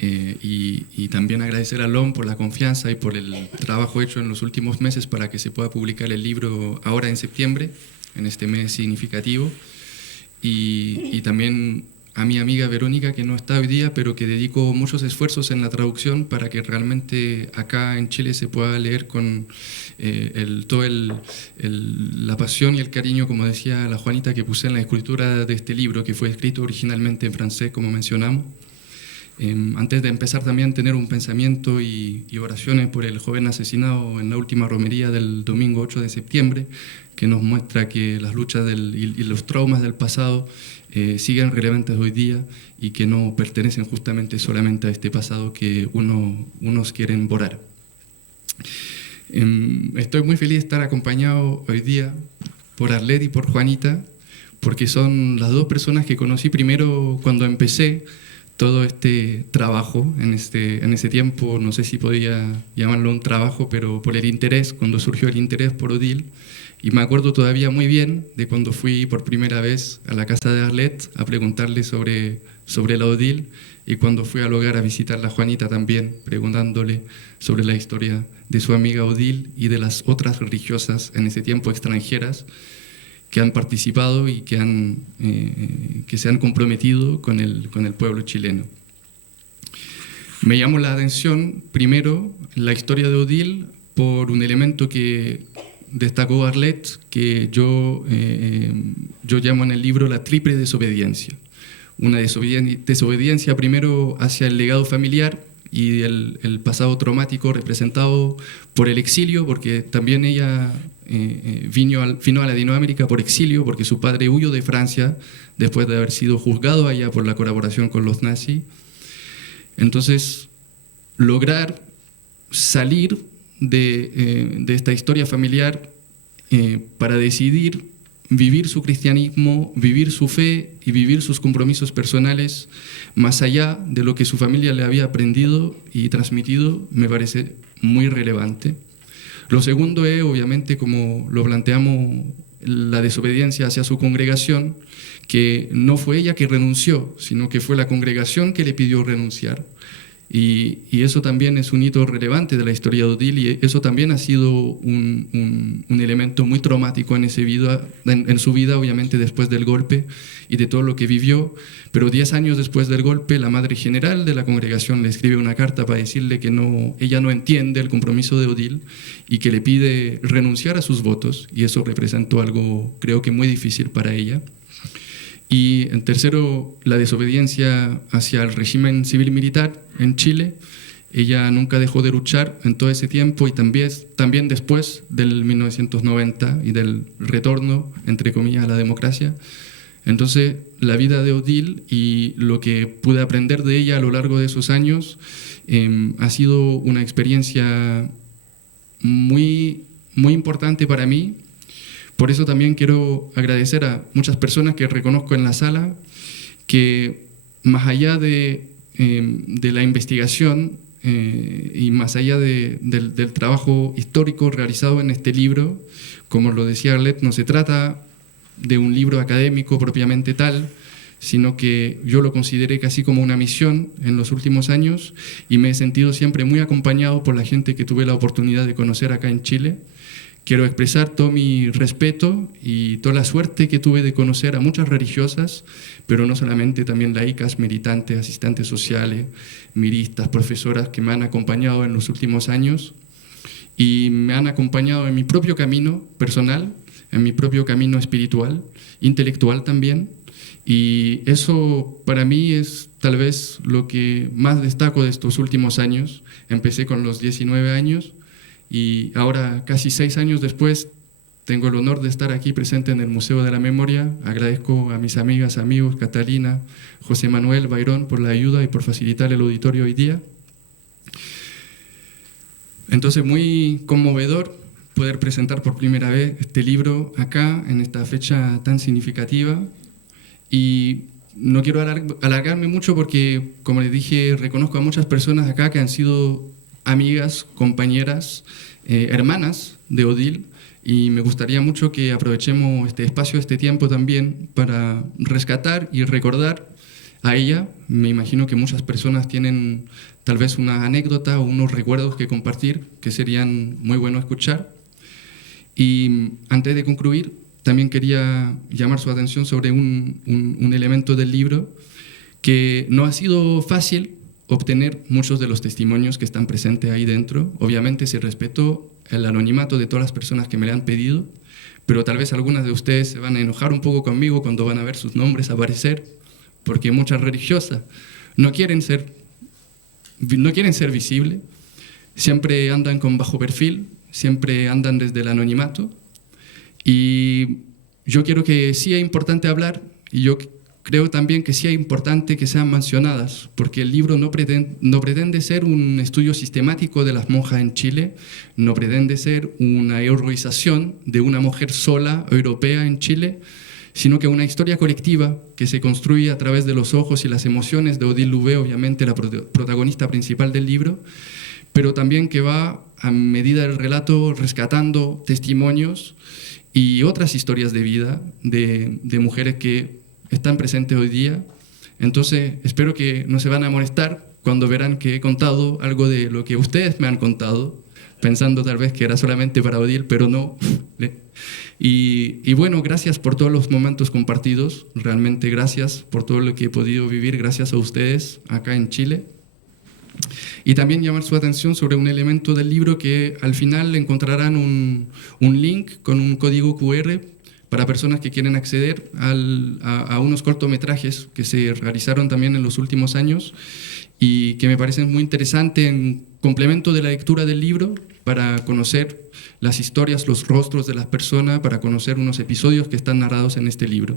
y también agradecer a LOM por la confianza y por el trabajo hecho en los últimos meses para que se pueda publicar el libro ahora en septiembre, en este mes significativo, y también a mi amiga Verónica, que no está hoy día, pero que dedicó muchos esfuerzos en la traducción para que realmente acá en Chile se pueda leer con la pasión y el cariño, como decía la Juanita, que puse en la escritura de este libro, que fue escrito originalmente en francés, como mencionamos. Antes de empezar también tener un pensamiento y oraciones por el joven asesinado en la última romería del domingo 8 de septiembre, que nos muestra que las luchas y los traumas del pasado siguen relevantes hoy día y que no pertenecen justamente solamente a este pasado que unos quieren borrar. Estoy muy feliz de estar acompañado hoy día por Arlette y por Juanita, porque son las dos personas que conocí primero cuando empecé todo este trabajo. En ese tiempo, no sé si podía llamarlo un trabajo, pero por el interés, cuando surgió el interés por Odile. Y me acuerdo todavía muy bien de cuando fui por primera vez a la casa de Arlette a preguntarle sobre la Odile, y cuando fui al hogar a visitar a la Juanita también, preguntándole sobre la historia de su amiga Odile y de las otras religiosas en ese tiempo extranjeras que han participado y que se han comprometido con el pueblo chileno. Me llamó la atención, primero, la historia de Odile por un elemento que destacó Arlette, que yo llamo en el libro la triple desobediencia. Una desobediencia primero hacia el legado familiar y el pasado traumático representado por el exilio, porque también ella vino a Latinoamérica por exilio, porque su padre huyó de Francia después de haber sido juzgado allá por la colaboración con los nazis. Entonces, lograr salir de esta historia familiar para decidir vivir su cristianismo, vivir su fe y vivir sus compromisos personales más allá de lo que su familia le había aprendido y transmitido, me parece muy relevante. Lo segundo es, obviamente, como lo planteamos, la desobediencia hacia su congregación, que no fue ella que renunció, sino que fue la congregación que le pidió renunciar. Y eso también es un hito relevante de la historia de Odile, y eso también ha sido un elemento muy traumático en su vida, obviamente después del golpe y de todo lo que vivió. Pero 10 años después del golpe, la madre general de la congregación le escribe una carta para decirle que ella no entiende el compromiso de Odile y que le pide renunciar a sus votos, y eso representó algo, creo que muy difícil para ella. Y en tercero, la desobediencia hacia el régimen civil-militar en Chile. Ella nunca dejó de luchar en todo ese tiempo, y también después del 1990 y del retorno, entre comillas, a la democracia. Entonces, la vida de Odile y lo que pude aprender de ella a lo largo de esos años ha sido una experiencia muy, muy importante para mí. Por eso también quiero agradecer a muchas personas que reconozco en la sala, que más allá de la investigación y más allá del trabajo histórico realizado en este libro, como lo decía Arlette, no se trata de un libro académico propiamente tal, sino que yo lo consideré casi como una misión en los últimos años, y me he sentido siempre muy acompañado por la gente que tuve la oportunidad de conocer acá en Chile. Quiero expresar todo mi respeto y toda la suerte que tuve de conocer a muchas religiosas, pero no solamente, también laicas, militantes, asistentes sociales, miristas, profesoras que me han acompañado en los últimos años y me han acompañado en mi propio camino personal, en mi propio camino espiritual, intelectual también. Y eso para mí es tal vez lo que más destaco de estos últimos años. Empecé con los 19 años. Y ahora, casi 6 años después, tengo el honor de estar aquí presente en el Museo de la Memoria. Agradezco a mis amigas, amigos, Catalina, José Manuel, Bayrón, por la ayuda y por facilitar el auditorio hoy día. Entonces, muy conmovedor poder presentar por primera vez este libro acá, en esta fecha tan significativa. Y no quiero alargarme mucho porque, como les dije, reconozco a muchas personas acá que han sido amigas, compañeras, hermanas de Odile, y me gustaría mucho que aprovechemos este espacio, este tiempo también para rescatar y recordar a ella. Me imagino que muchas personas tienen tal vez una anécdota o unos recuerdos que compartir que serían muy buenos escuchar. Y antes de concluir, también quería llamar su atención sobre un elemento del libro que no ha sido fácil obtener muchos de los testimonios que están presentes ahí dentro. Obviamente se respetó el anonimato de todas las personas que me le han pedido, pero tal vez algunas de ustedes se van a enojar un poco conmigo cuando van a ver sus nombres aparecer, porque muchas religiosas no quieren ser visibles, siempre andan con bajo perfil, siempre andan desde el anonimato, y yo quiero que sí es importante hablar, y yo creo también que sí es importante que sean mencionadas, porque el libro no pretende ser un estudio sistemático de las monjas en Chile, no pretende ser una heroización de una mujer sola europea en Chile, sino que una historia colectiva que se construye a través de los ojos y las emociones de Odile Louvet, obviamente la protagonista principal del libro, pero también que va, a medida del relato, rescatando testimonios y otras historias de vida de mujeres que están presentes hoy día. Entonces, espero que no se van a molestar cuando verán que he contado algo de lo que ustedes me han contado, pensando tal vez que era solamente para Odile, pero no. Y bueno, gracias por todos los momentos compartidos, realmente gracias por todo lo que he podido vivir gracias a ustedes acá en Chile. Y también llamar su atención sobre un elemento del libro que al final encontrarán un link con un código QR para personas que quieren acceder a unos cortometrajes que se realizaron también en los últimos años y que me parecen muy interesantes en complemento de la lectura del libro, para conocer las historias, los rostros de las personas, para conocer unos episodios que están narrados en este libro.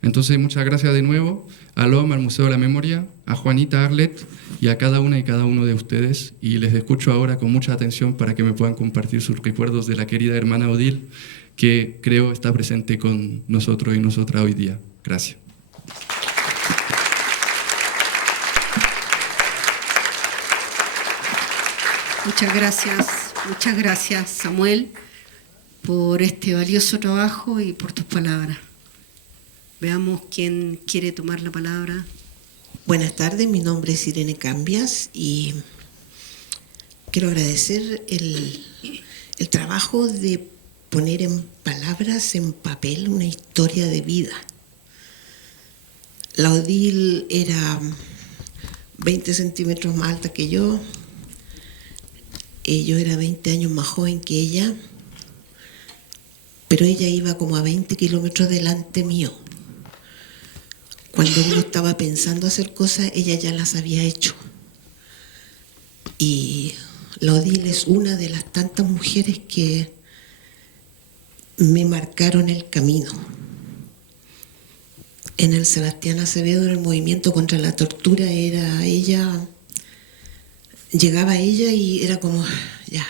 Entonces, muchas gracias de nuevo a LOM, al Museo de la Memoria, a Juanita, a Arlette y a cada una y cada uno de ustedes. Y les escucho ahora con mucha atención para que me puedan compartir sus recuerdos de la querida hermana Odile, que creo está presente con nosotros y nosotras hoy día. Gracias. Muchas gracias Samuel por este valioso trabajo y por tus palabras. Veamos quién quiere tomar la palabra. Buenas tardes, mi nombre es Irene Cambias y quiero agradecer el trabajo de poner en palabras, en papel, una historia de vida. La Odile era 20 centímetros más alta que yo era 20 años más joven que ella, pero ella iba como a 20 kilómetros delante mío. Cuando uno estaba pensando hacer cosas, ella ya las había hecho. Y la Odile es una de las tantas mujeres que me marcaron el camino. En el Sebastián Acevedo, en el movimiento contra la tortura, era ella, llegaba ella y era como, ya,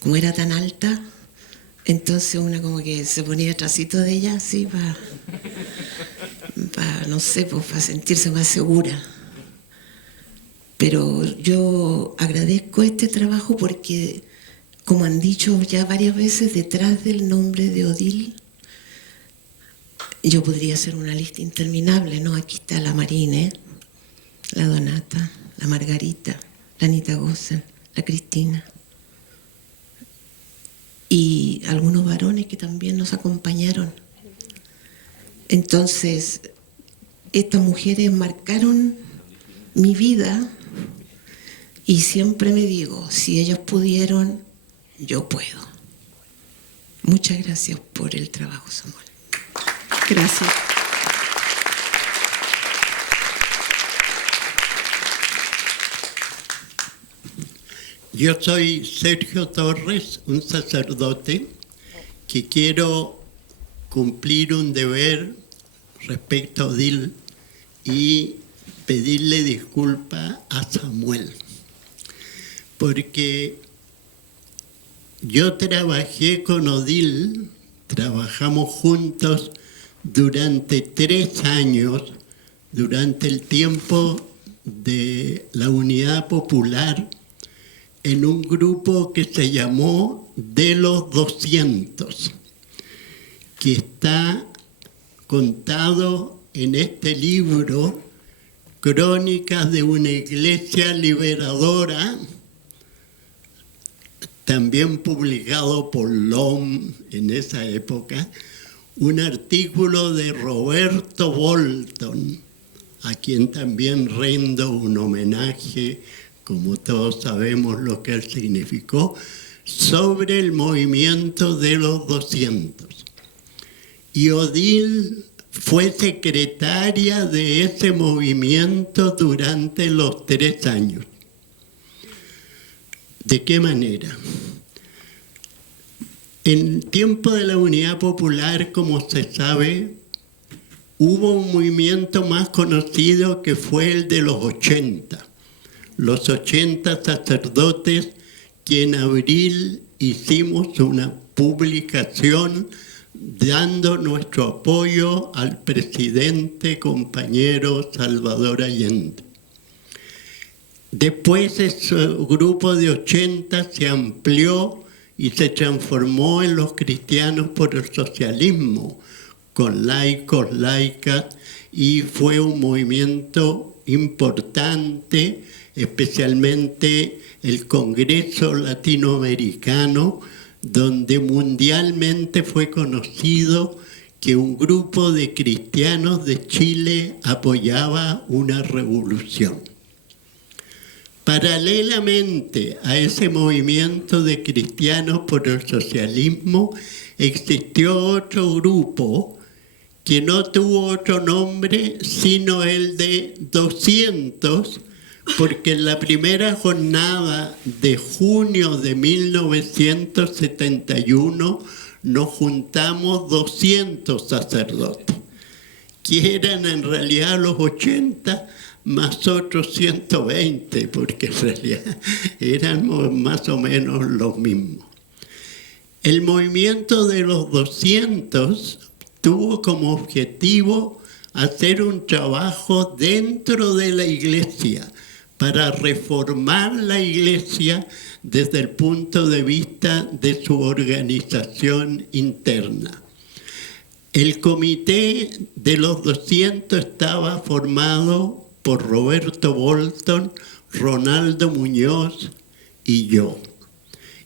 como era tan alta, entonces una como que se ponía atrásito de ella, así, para no sé, pues, para sentirse más segura. Pero yo agradezco este trabajo porque, como han dicho ya varias veces, detrás del nombre de Odile, yo podría hacer una lista interminable, ¿no? Aquí está la Marine, la Donata, la Margarita, la Anita Gossen, la Cristina. Y algunos varones que también nos acompañaron. Entonces, estas mujeres marcaron mi vida y siempre me digo, si ellos pudieron, yo puedo. Muchas gracias por el trabajo, Samuel. Gracias. Yo soy Sergio Torres, un sacerdote que quiero cumplir un deber respecto a Odile y pedirle disculpas a Samuel, porque yo trabajé con Odile, trabajamos juntos durante 3 años, durante el tiempo de la Unidad Popular, en un grupo que se llamó De los 200, que está contado en este libro, Crónicas de una Iglesia Liberadora, también publicado por LOM en esa época, un artículo de Roberto Bolton, a quien también rindo un homenaje, como todos sabemos lo que él significó, sobre el movimiento de los 200. Y Odile fue secretaria de ese movimiento durante los 3 años. ¿De qué manera? En tiempo de la Unidad Popular, como se sabe, hubo un movimiento más conocido que fue el de los 80. Los 80 sacerdotes que en abril hicimos una publicación dando nuestro apoyo al presidente compañero Salvador Allende. Después ese grupo de 80 se amplió y se transformó en los Cristianos por el Socialismo, con laicos, laicas, y fue un movimiento importante, especialmente el Congreso Latinoamericano, donde mundialmente fue conocido que un grupo de cristianos de Chile apoyaba una revolución. Paralelamente a ese movimiento de cristianos por el socialismo, existió otro grupo que no tuvo otro nombre sino el de 200, porque en la primera jornada de junio de 1971 nos juntamos 200 sacerdotes, que eran en realidad los 80 más otros 120, porque en realidad éramos más o menos los mismos. El movimiento de los 200 tuvo como objetivo hacer un trabajo dentro de la Iglesia para reformar la Iglesia desde el punto de vista de su organización interna. El comité de los 200 estaba formado por Roberto Bolton, Ronaldo Muñoz y yo.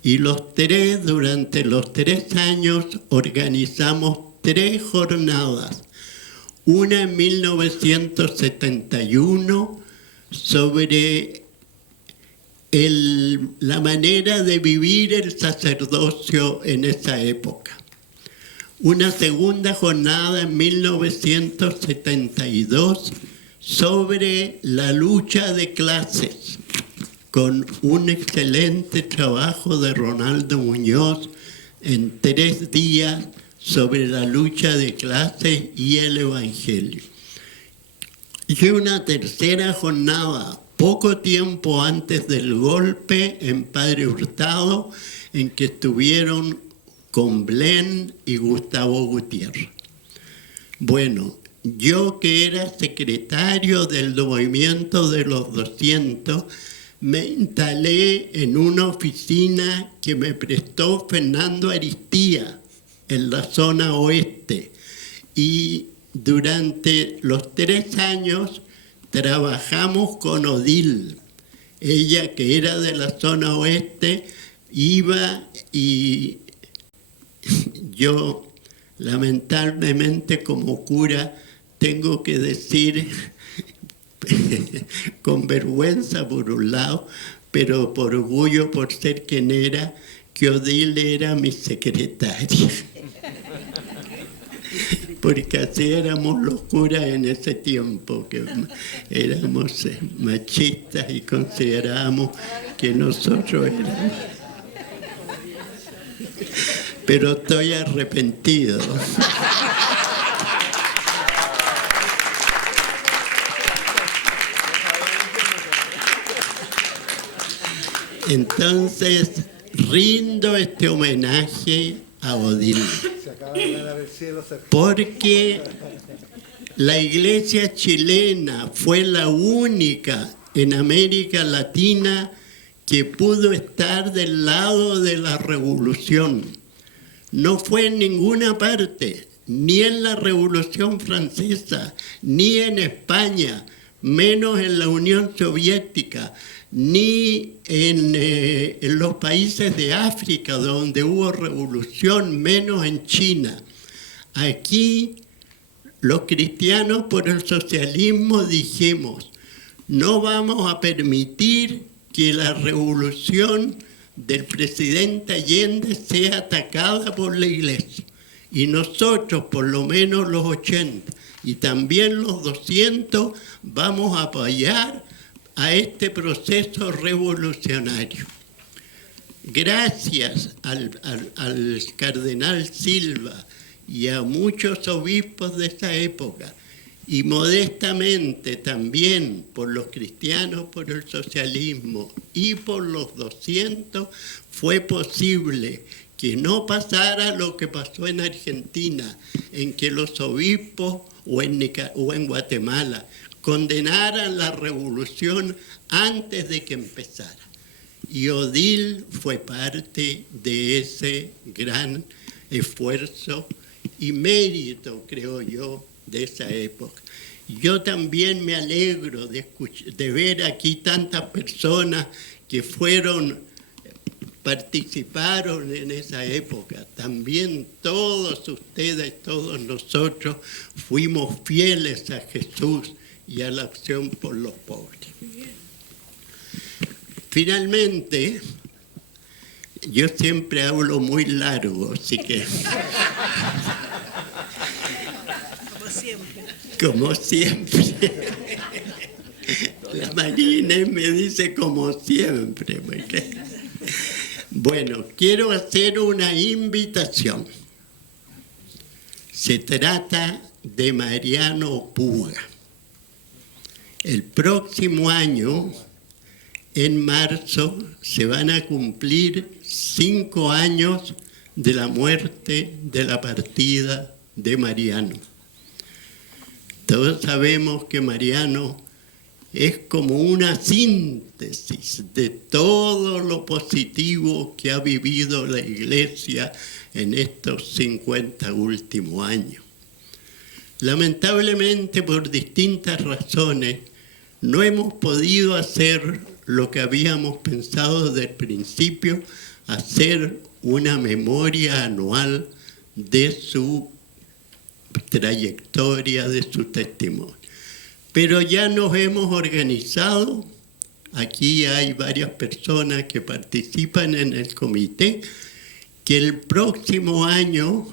Y los tres, durante los 3 años, organizamos 3 jornadas. Una en 1971 sobre la manera de vivir el sacerdocio en esa época. Una segunda jornada en 1972 sobre la lucha de clases, con un excelente trabajo de Ronaldo Muñoz en 3 días sobre la lucha de clases y el Evangelio. Y una tercera jornada, poco tiempo antes del golpe en Padre Hurtado, en que estuvieron Comblen y Gustavo Gutiérrez. Bueno, yo que era secretario del movimiento de los 200, me instalé en una oficina que me prestó Fernando Aristía en la zona oeste, y durante los 3 años trabajamos con Odil. Ella, que era de la zona oeste, iba, y yo lamentablemente como cura tengo que decir con vergüenza por un lado, pero por orgullo por ser quien era, que Odil era mi secretaria. Porque así éramos los curas en ese tiempo, que éramos machistas y considerábamos que nosotros éramos. Pero estoy arrepentido. Entonces, rindo este homenaje a Odil, porque la Iglesia chilena fue la única en América Latina que pudo estar del lado de la revolución. No fue en ninguna parte, ni en la Revolución Francesa, ni en España, menos en la Unión Soviética, ni en los países de África donde hubo revolución, menos en China. Aquí los cristianos por el socialismo dijimos, no vamos a permitir que la revolución del presidente Allende sea atacada por la Iglesia. Y nosotros, por lo menos los 80 y también los 200, vamos a apoyar a este proceso revolucionario. Gracias al cardenal Silva y a muchos obispos de esa época, y modestamente también por los cristianos, por el socialismo y por los 200, fue posible que no pasara lo que pasó en Argentina, en que los obispos o en Guatemala condenaran la revolución antes de que empezara. Y Odil fue parte de ese gran esfuerzo y mérito, creo yo, de esa época. Yo también me alegro de ver aquí tantas personas que participaron en esa época. También todos ustedes, todos nosotros fuimos fieles a Jesús y a la acción por los pobres. Finalmente, yo siempre hablo muy largo, así que... Como siempre. La Marina me dice como siempre. Bueno, quiero hacer una invitación. Se trata de Mariano Puga. El próximo año, en marzo, se van a cumplir 5 años de la muerte, de la partida de Mariano. Todos sabemos que Mariano es como una síntesis de todo lo positivo que ha vivido la Iglesia en estos 50 últimos años. Lamentablemente, por distintas razones, no hemos podido hacer lo que habíamos pensado desde el principio, hacer una memoria anual de su trayectoria, de su testimonio. Pero ya nos hemos organizado, aquí hay varias personas que participan en el comité, que el próximo año,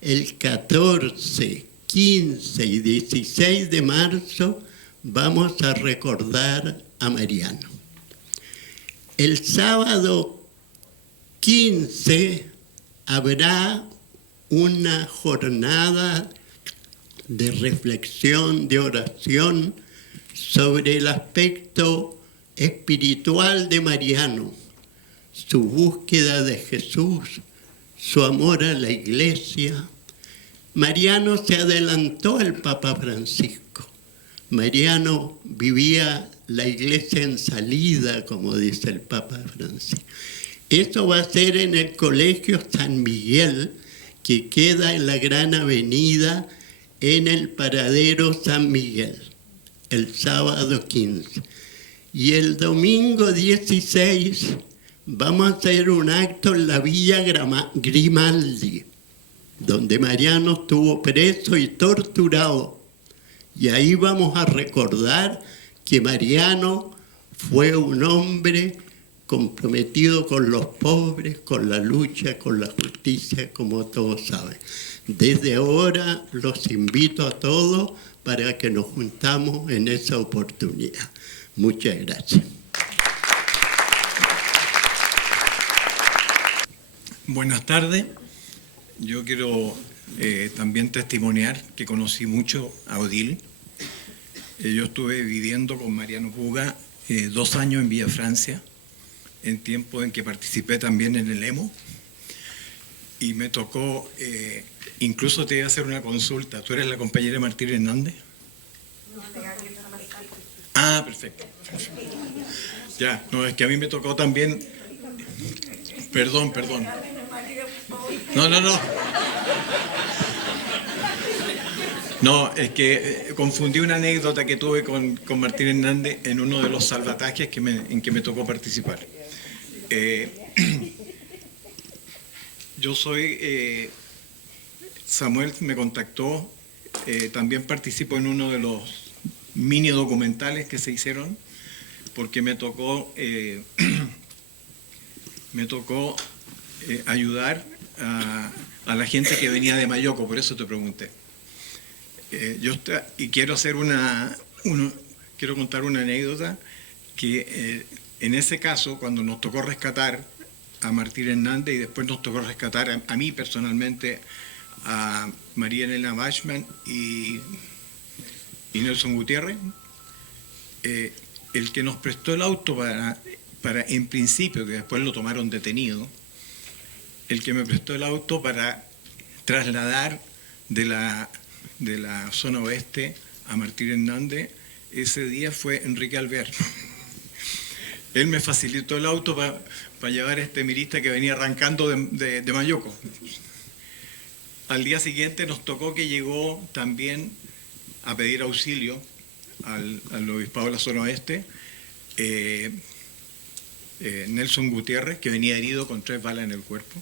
el 14, 15 y 16 de marzo, vamos a recordar a Mariano. El sábado 15 habrá una jornada de reflexión, de oración sobre el aspecto espiritual de Mariano, su búsqueda de Jesús, su amor a la Iglesia. Mariano se adelantó al Papa Francisco. Mariano vivía la Iglesia en salida, como dice el Papa Francisco. Esto va a ser en el Colegio San Miguel, que queda en la Gran Avenida, en el Paradero San Miguel, el sábado 15. Y el domingo 16 vamos a hacer un acto en la Villa Grimaldi, donde Mariano estuvo preso y torturado. Y ahí vamos a recordar que Mariano fue un hombre comprometido con los pobres, con la lucha, con la justicia, como todos saben. Desde ahora los invito a todos para que nos juntamos en esa oportunidad. Muchas gracias. Buenas tardes. Yo quiero también testimoniar que conocí mucho a Odile. Yo estuve viviendo con Mariano Puga 2 años en Villa Francia, en tiempo en que participé también en el EMO. Y me tocó, incluso te iba a hacer una consulta. ¿Tú eres la compañera Martín Hernández? Ah, perfecto. Ya, no, es que a mí me tocó también... Perdón. No. No, es que confundí una anécdota que tuve con Martín Hernández en uno de los salvatajes en que me tocó participar. Yo soy... Samuel me contactó, también participo en uno de los mini documentales que se hicieron, porque me tocó ayudar a la gente que venía de Mayoco, por eso te pregunté. Quiero hacer quiero contar una anécdota que en ese caso, cuando nos tocó rescatar a Martín Hernández y después nos tocó rescatar a mí personalmente, a María Elena Bachman y Nelson Gutiérrez, el que nos prestó el auto para en principio, que después lo tomaron detenido, el que me prestó el auto para trasladar de la zona oeste a Martín Hernández, ese día fue Enrique Alvear. Él me facilitó el auto para llevar a este mirista que venía arrancando de Mayoco. Al día siguiente nos tocó que llegó también a pedir auxilio al obispado de la zona oeste, Nelson Gutiérrez, que venía herido con 3 balas en el cuerpo,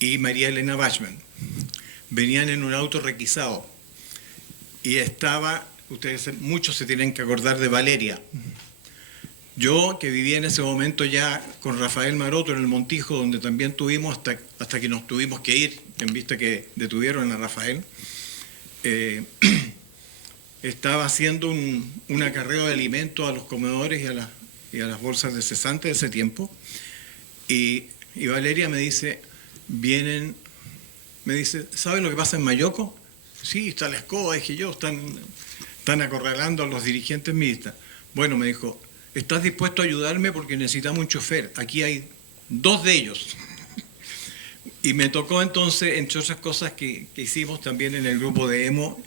y María Elena Bachman. Venían en un auto requisado y muchos se tienen que acordar de Valeria. Yo, que vivía en ese momento ya con Rafael Maroto en el Montijo, donde también tuvimos hasta que nos tuvimos que ir, en vista que detuvieron a Rafael, estaba haciendo un acarreo de alimentos a los comedores y a las bolsas de cesante de ese tiempo. Y Valeria me dice, ¿sabe lo que pasa en Mayoco? Sí, está la escoba, dije yo, están acorralando a los dirigentes milistas. Bueno, me dijo, ¿estás dispuesto a ayudarme? Porque necesitamos un chofer. Aquí hay 2 de ellos. Y me tocó entonces, entre otras cosas que hicimos también en el grupo de emo,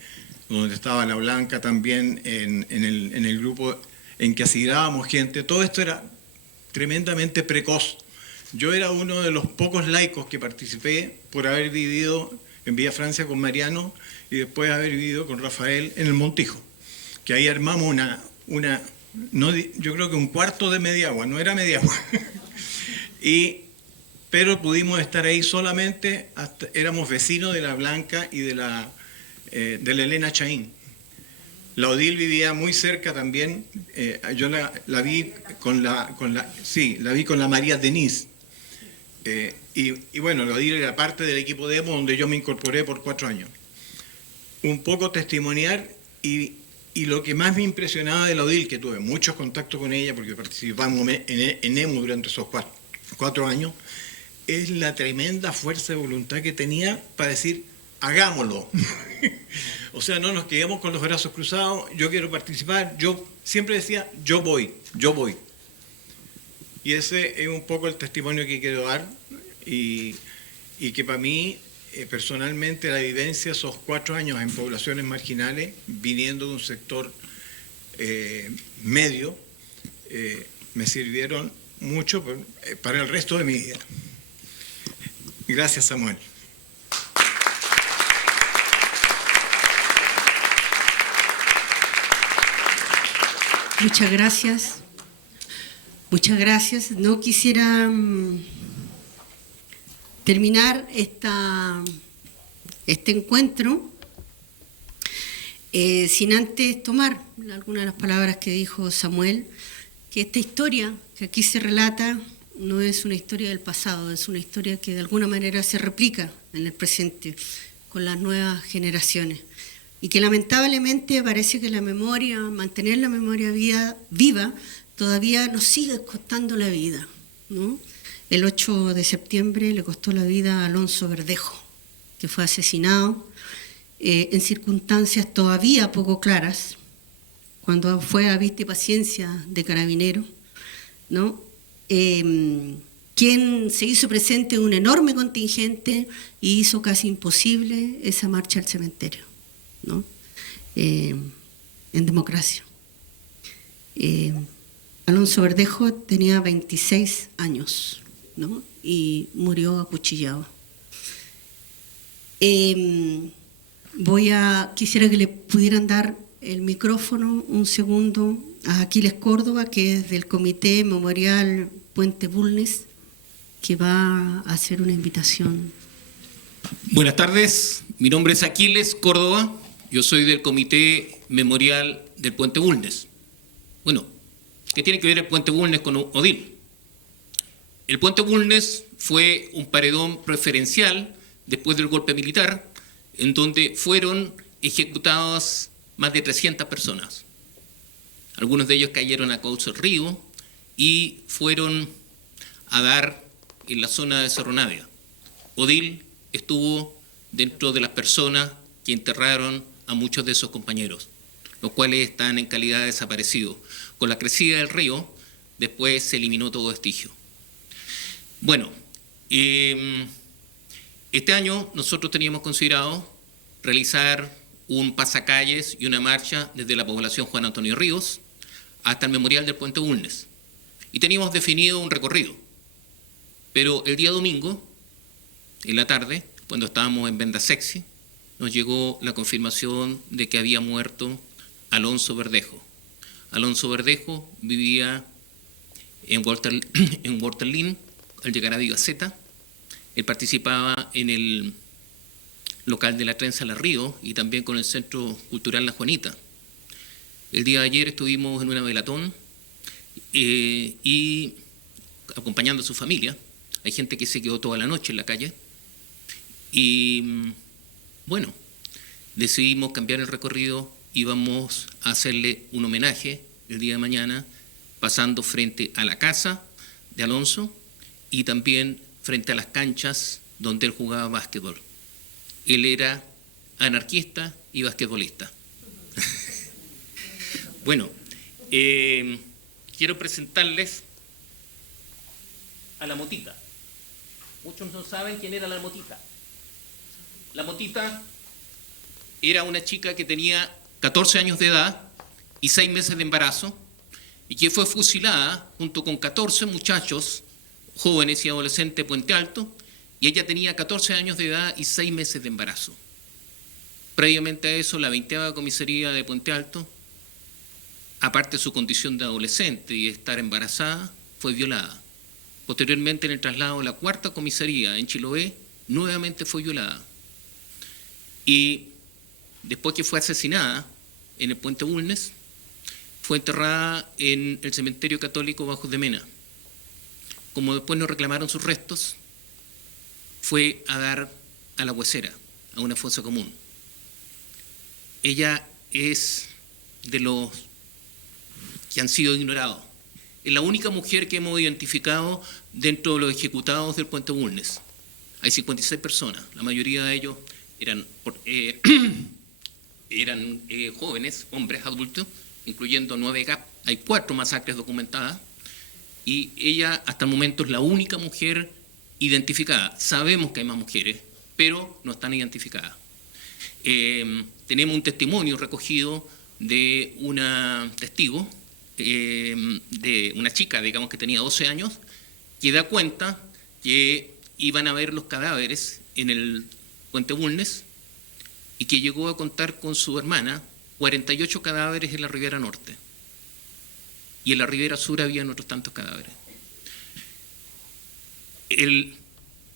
donde estaba la Blanca también, en el grupo en que asignábamos gente, todo esto era tremendamente precoz. Yo era uno de los pocos laicos que participé por haber vivido en Villa Francia con Mariano y después haber vivido con Rafael en el Montijo, que ahí armamos yo creo que un cuarto de Mediagua, no era Mediagua. Pero pudimos estar ahí solamente, éramos vecinos de la Blanca y de la Elena Chaín. La Odil vivía muy cerca también, yo la vi con la María Denise. Y bueno, la Odil era parte del equipo de emo donde yo me incorporé por 4 años. Un poco testimoniar y lo que más me impresionaba de la Odil, que tuve muchos contactos con ella porque participamos en emo durante esos 4 años, es la tremenda fuerza de voluntad que tenía para decir, hagámoslo. O sea, no nos quedemos con los brazos cruzados, yo quiero participar, yo siempre decía, yo voy. Y ese es un poco el testimonio que quiero dar y que para mí, personalmente, la vivencia de esos 4 años en poblaciones marginales, viniendo de un sector medio, me sirvieron mucho para el resto de mi vida. Gracias, Samuel. Muchas gracias. Muchas gracias. No quisiera terminar este encuentro sin antes tomar algunas de las palabras que dijo Samuel, que esta historia que aquí se relata no es una historia del pasado, es una historia que de alguna manera se replica en el presente con las nuevas generaciones y que lamentablemente parece que mantener la memoria viva todavía nos sigue costando la vida, ¿no? El 8 de septiembre le costó la vida a Alonso Verdejo, que fue asesinado en circunstancias todavía poco claras, cuando fue a vista y paciencia de Carabineros, ¿no? Quien se hizo presente en un enorme contingente y hizo casi imposible esa marcha al cementerio, ¿no? En democracia. Alonso Verdejo tenía 26 años, ¿no? Y murió acuchillado. Quisiera que le pudieran dar el micrófono un segundo a Aquiles Córdoba, que es del Comité Memorial Puente Bulnes, que va a hacer una invitación. Buenas tardes, mi nombre es Aquiles Córdoba, yo soy del Comité Memorial del Puente Bulnes. Bueno, ¿qué tiene que ver el Puente Bulnes con Odil? El Puente Bulnes fue un paredón preferencial después del golpe militar, en donde fueron ejecutadas más de 300 personas. Algunos de ellos cayeron a causa del río y fueron a dar en la zona de Cerro Navia. Odil estuvo dentro de las personas que enterraron a muchos de esos compañeros, los cuales están en calidad de desaparecidos. Con la crecida del río, después se eliminó todo vestigio. Bueno, este año nosotros teníamos considerado realizar un pasacalles y una marcha desde la población Juan Antonio Ríos hasta el Memorial del Puente Bulnes. Y teníamos definido un recorrido. Pero el día domingo, en la tarde, cuando estábamos en Venda Sexy, nos llegó la confirmación de que había muerto Alonso Verdejo. Alonso Verdejo vivía en Waterloo, al llegar a Vivaceta. Él participaba en el local de la Trenza La Río y también con el Centro Cultural La Juanita. El día de ayer estuvimos en una velatón y acompañando a su familia. Hay gente que se quedó toda la noche en la calle. Y bueno, decidimos cambiar el recorrido y vamos a hacerle un homenaje el día de mañana, pasando frente a la casa de Alonso y también frente a las canchas donde él jugaba básquetbol. Él era anarquista y basquetbolista. Bueno, quiero presentarles a la Motita, Muchos no saben quién era la Motita. La Motita era una chica que tenía 14 años de edad y 6 meses de embarazo, y que fue fusilada junto con 14 muchachos, jóvenes y adolescentes de Puente Alto, y ella tenía 14 años de edad y 6 meses de embarazo. Previamente a eso, la 20ª comisaría de Puente Alto, aparte de su condición de adolescente y de estar embarazada, fue violada. Posteriormente, en el traslado a la 4ª comisaría en Chiloé, nuevamente fue violada. Y después que fue asesinada en el Puente Bulnes, fue enterrada en el cementerio católico Bajos de Mena. Como después no reclamaron sus restos, fue a dar a la huesera, a una fosa común. Ella es de los que han sido ignorados. Es la única mujer que hemos identificado dentro de los ejecutados del Puente Bulnes. Hay 56 personas, la mayoría de ellos eran jóvenes, hombres adultos, incluyendo 9 GAP. Hay 4 masacres documentadas y ella hasta el momento es la única mujer identificada. Sabemos que hay más mujeres, pero no están identificadas. Tenemos un testimonio recogido de una testigo, de una chica, digamos, que tenía 12 años, que da cuenta que iban a ver los cadáveres en el Puente Bulnes y que llegó a contar con su hermana 48 cadáveres en la Ribera Norte. Y en la Ribera Sur habían otros tantos cadáveres. El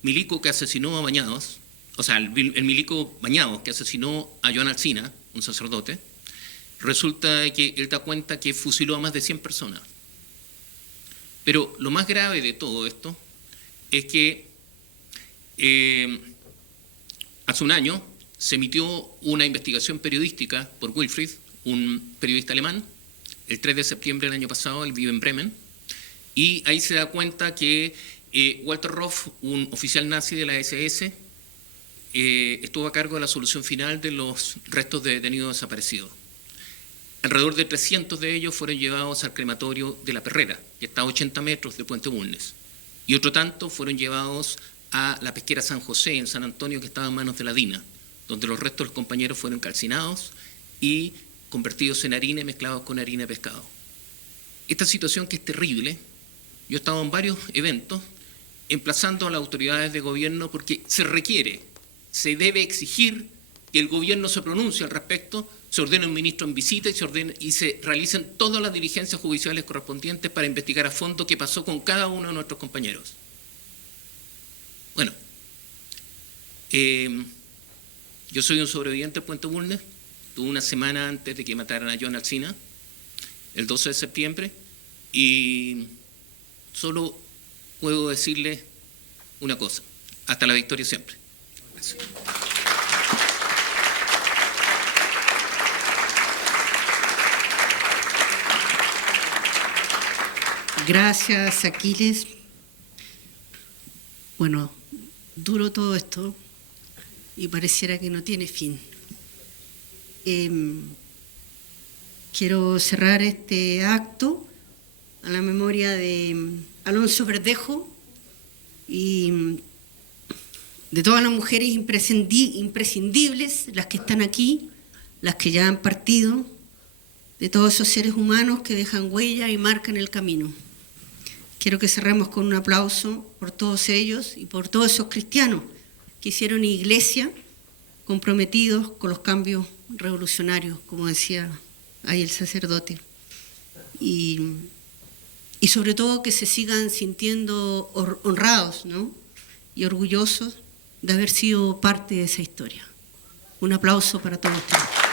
milico que asesinó a Bañados, o sea, el milico Bañados que asesinó a Joan Alsina, un sacerdote, resulta que él da cuenta que fusiló a más de 100 personas. Pero lo más grave de todo esto es que hace un año se emitió una investigación periodística por Wilfried, un periodista alemán, el 3 de septiembre del año pasado. Él vive en Bremen, y ahí se da cuenta que Walter Roff, un oficial nazi de la SS, estuvo a cargo de la solución final de los restos de detenidos desaparecidos. Alrededor de 300 de ellos fueron llevados al crematorio de La Perrera, que está a 80 metros del Puente Bulnes, y otro tanto fueron llevados a la pesquera San José, en San Antonio, que estaba en manos de la DINA, donde los restos de los compañeros fueron calcinados y convertidos en harina y mezclados con harina de pescado. Esta situación, que es terrible, yo he estado en varios eventos emplazando a las autoridades de gobierno, porque se requiere, se debe exigir que el gobierno se pronuncie al respecto, se ordene un ministro en visita y se realicen todas las diligencias judiciales correspondientes para investigar a fondo qué pasó con cada uno de nuestros compañeros. Bueno, yo soy un sobreviviente del Puente Bulnes. Tuve una semana antes de que mataran a Joan Alsina, el 12 de septiembre, y solo puedo decirle una cosa: hasta la victoria siempre. Gracias. Gracias, Aquiles. Bueno, duro todo esto y pareciera que no tiene fin. Quiero cerrar este acto a la memoria de Alonso Verdejo y de todas las mujeres imprescindibles, las que están aquí, las que ya han partido, de todos esos seres humanos que dejan huella y marcan el camino. Quiero que cerremos con un aplauso por todos ellos y por todos esos cristianos que hicieron iglesia, comprometidos con los cambios revolucionarios, como decía ahí el sacerdote. Y sobre todo que se sigan sintiendo honrados, ¿no?, y orgullosos de haber sido parte de esa historia. Un aplauso para todos ustedes.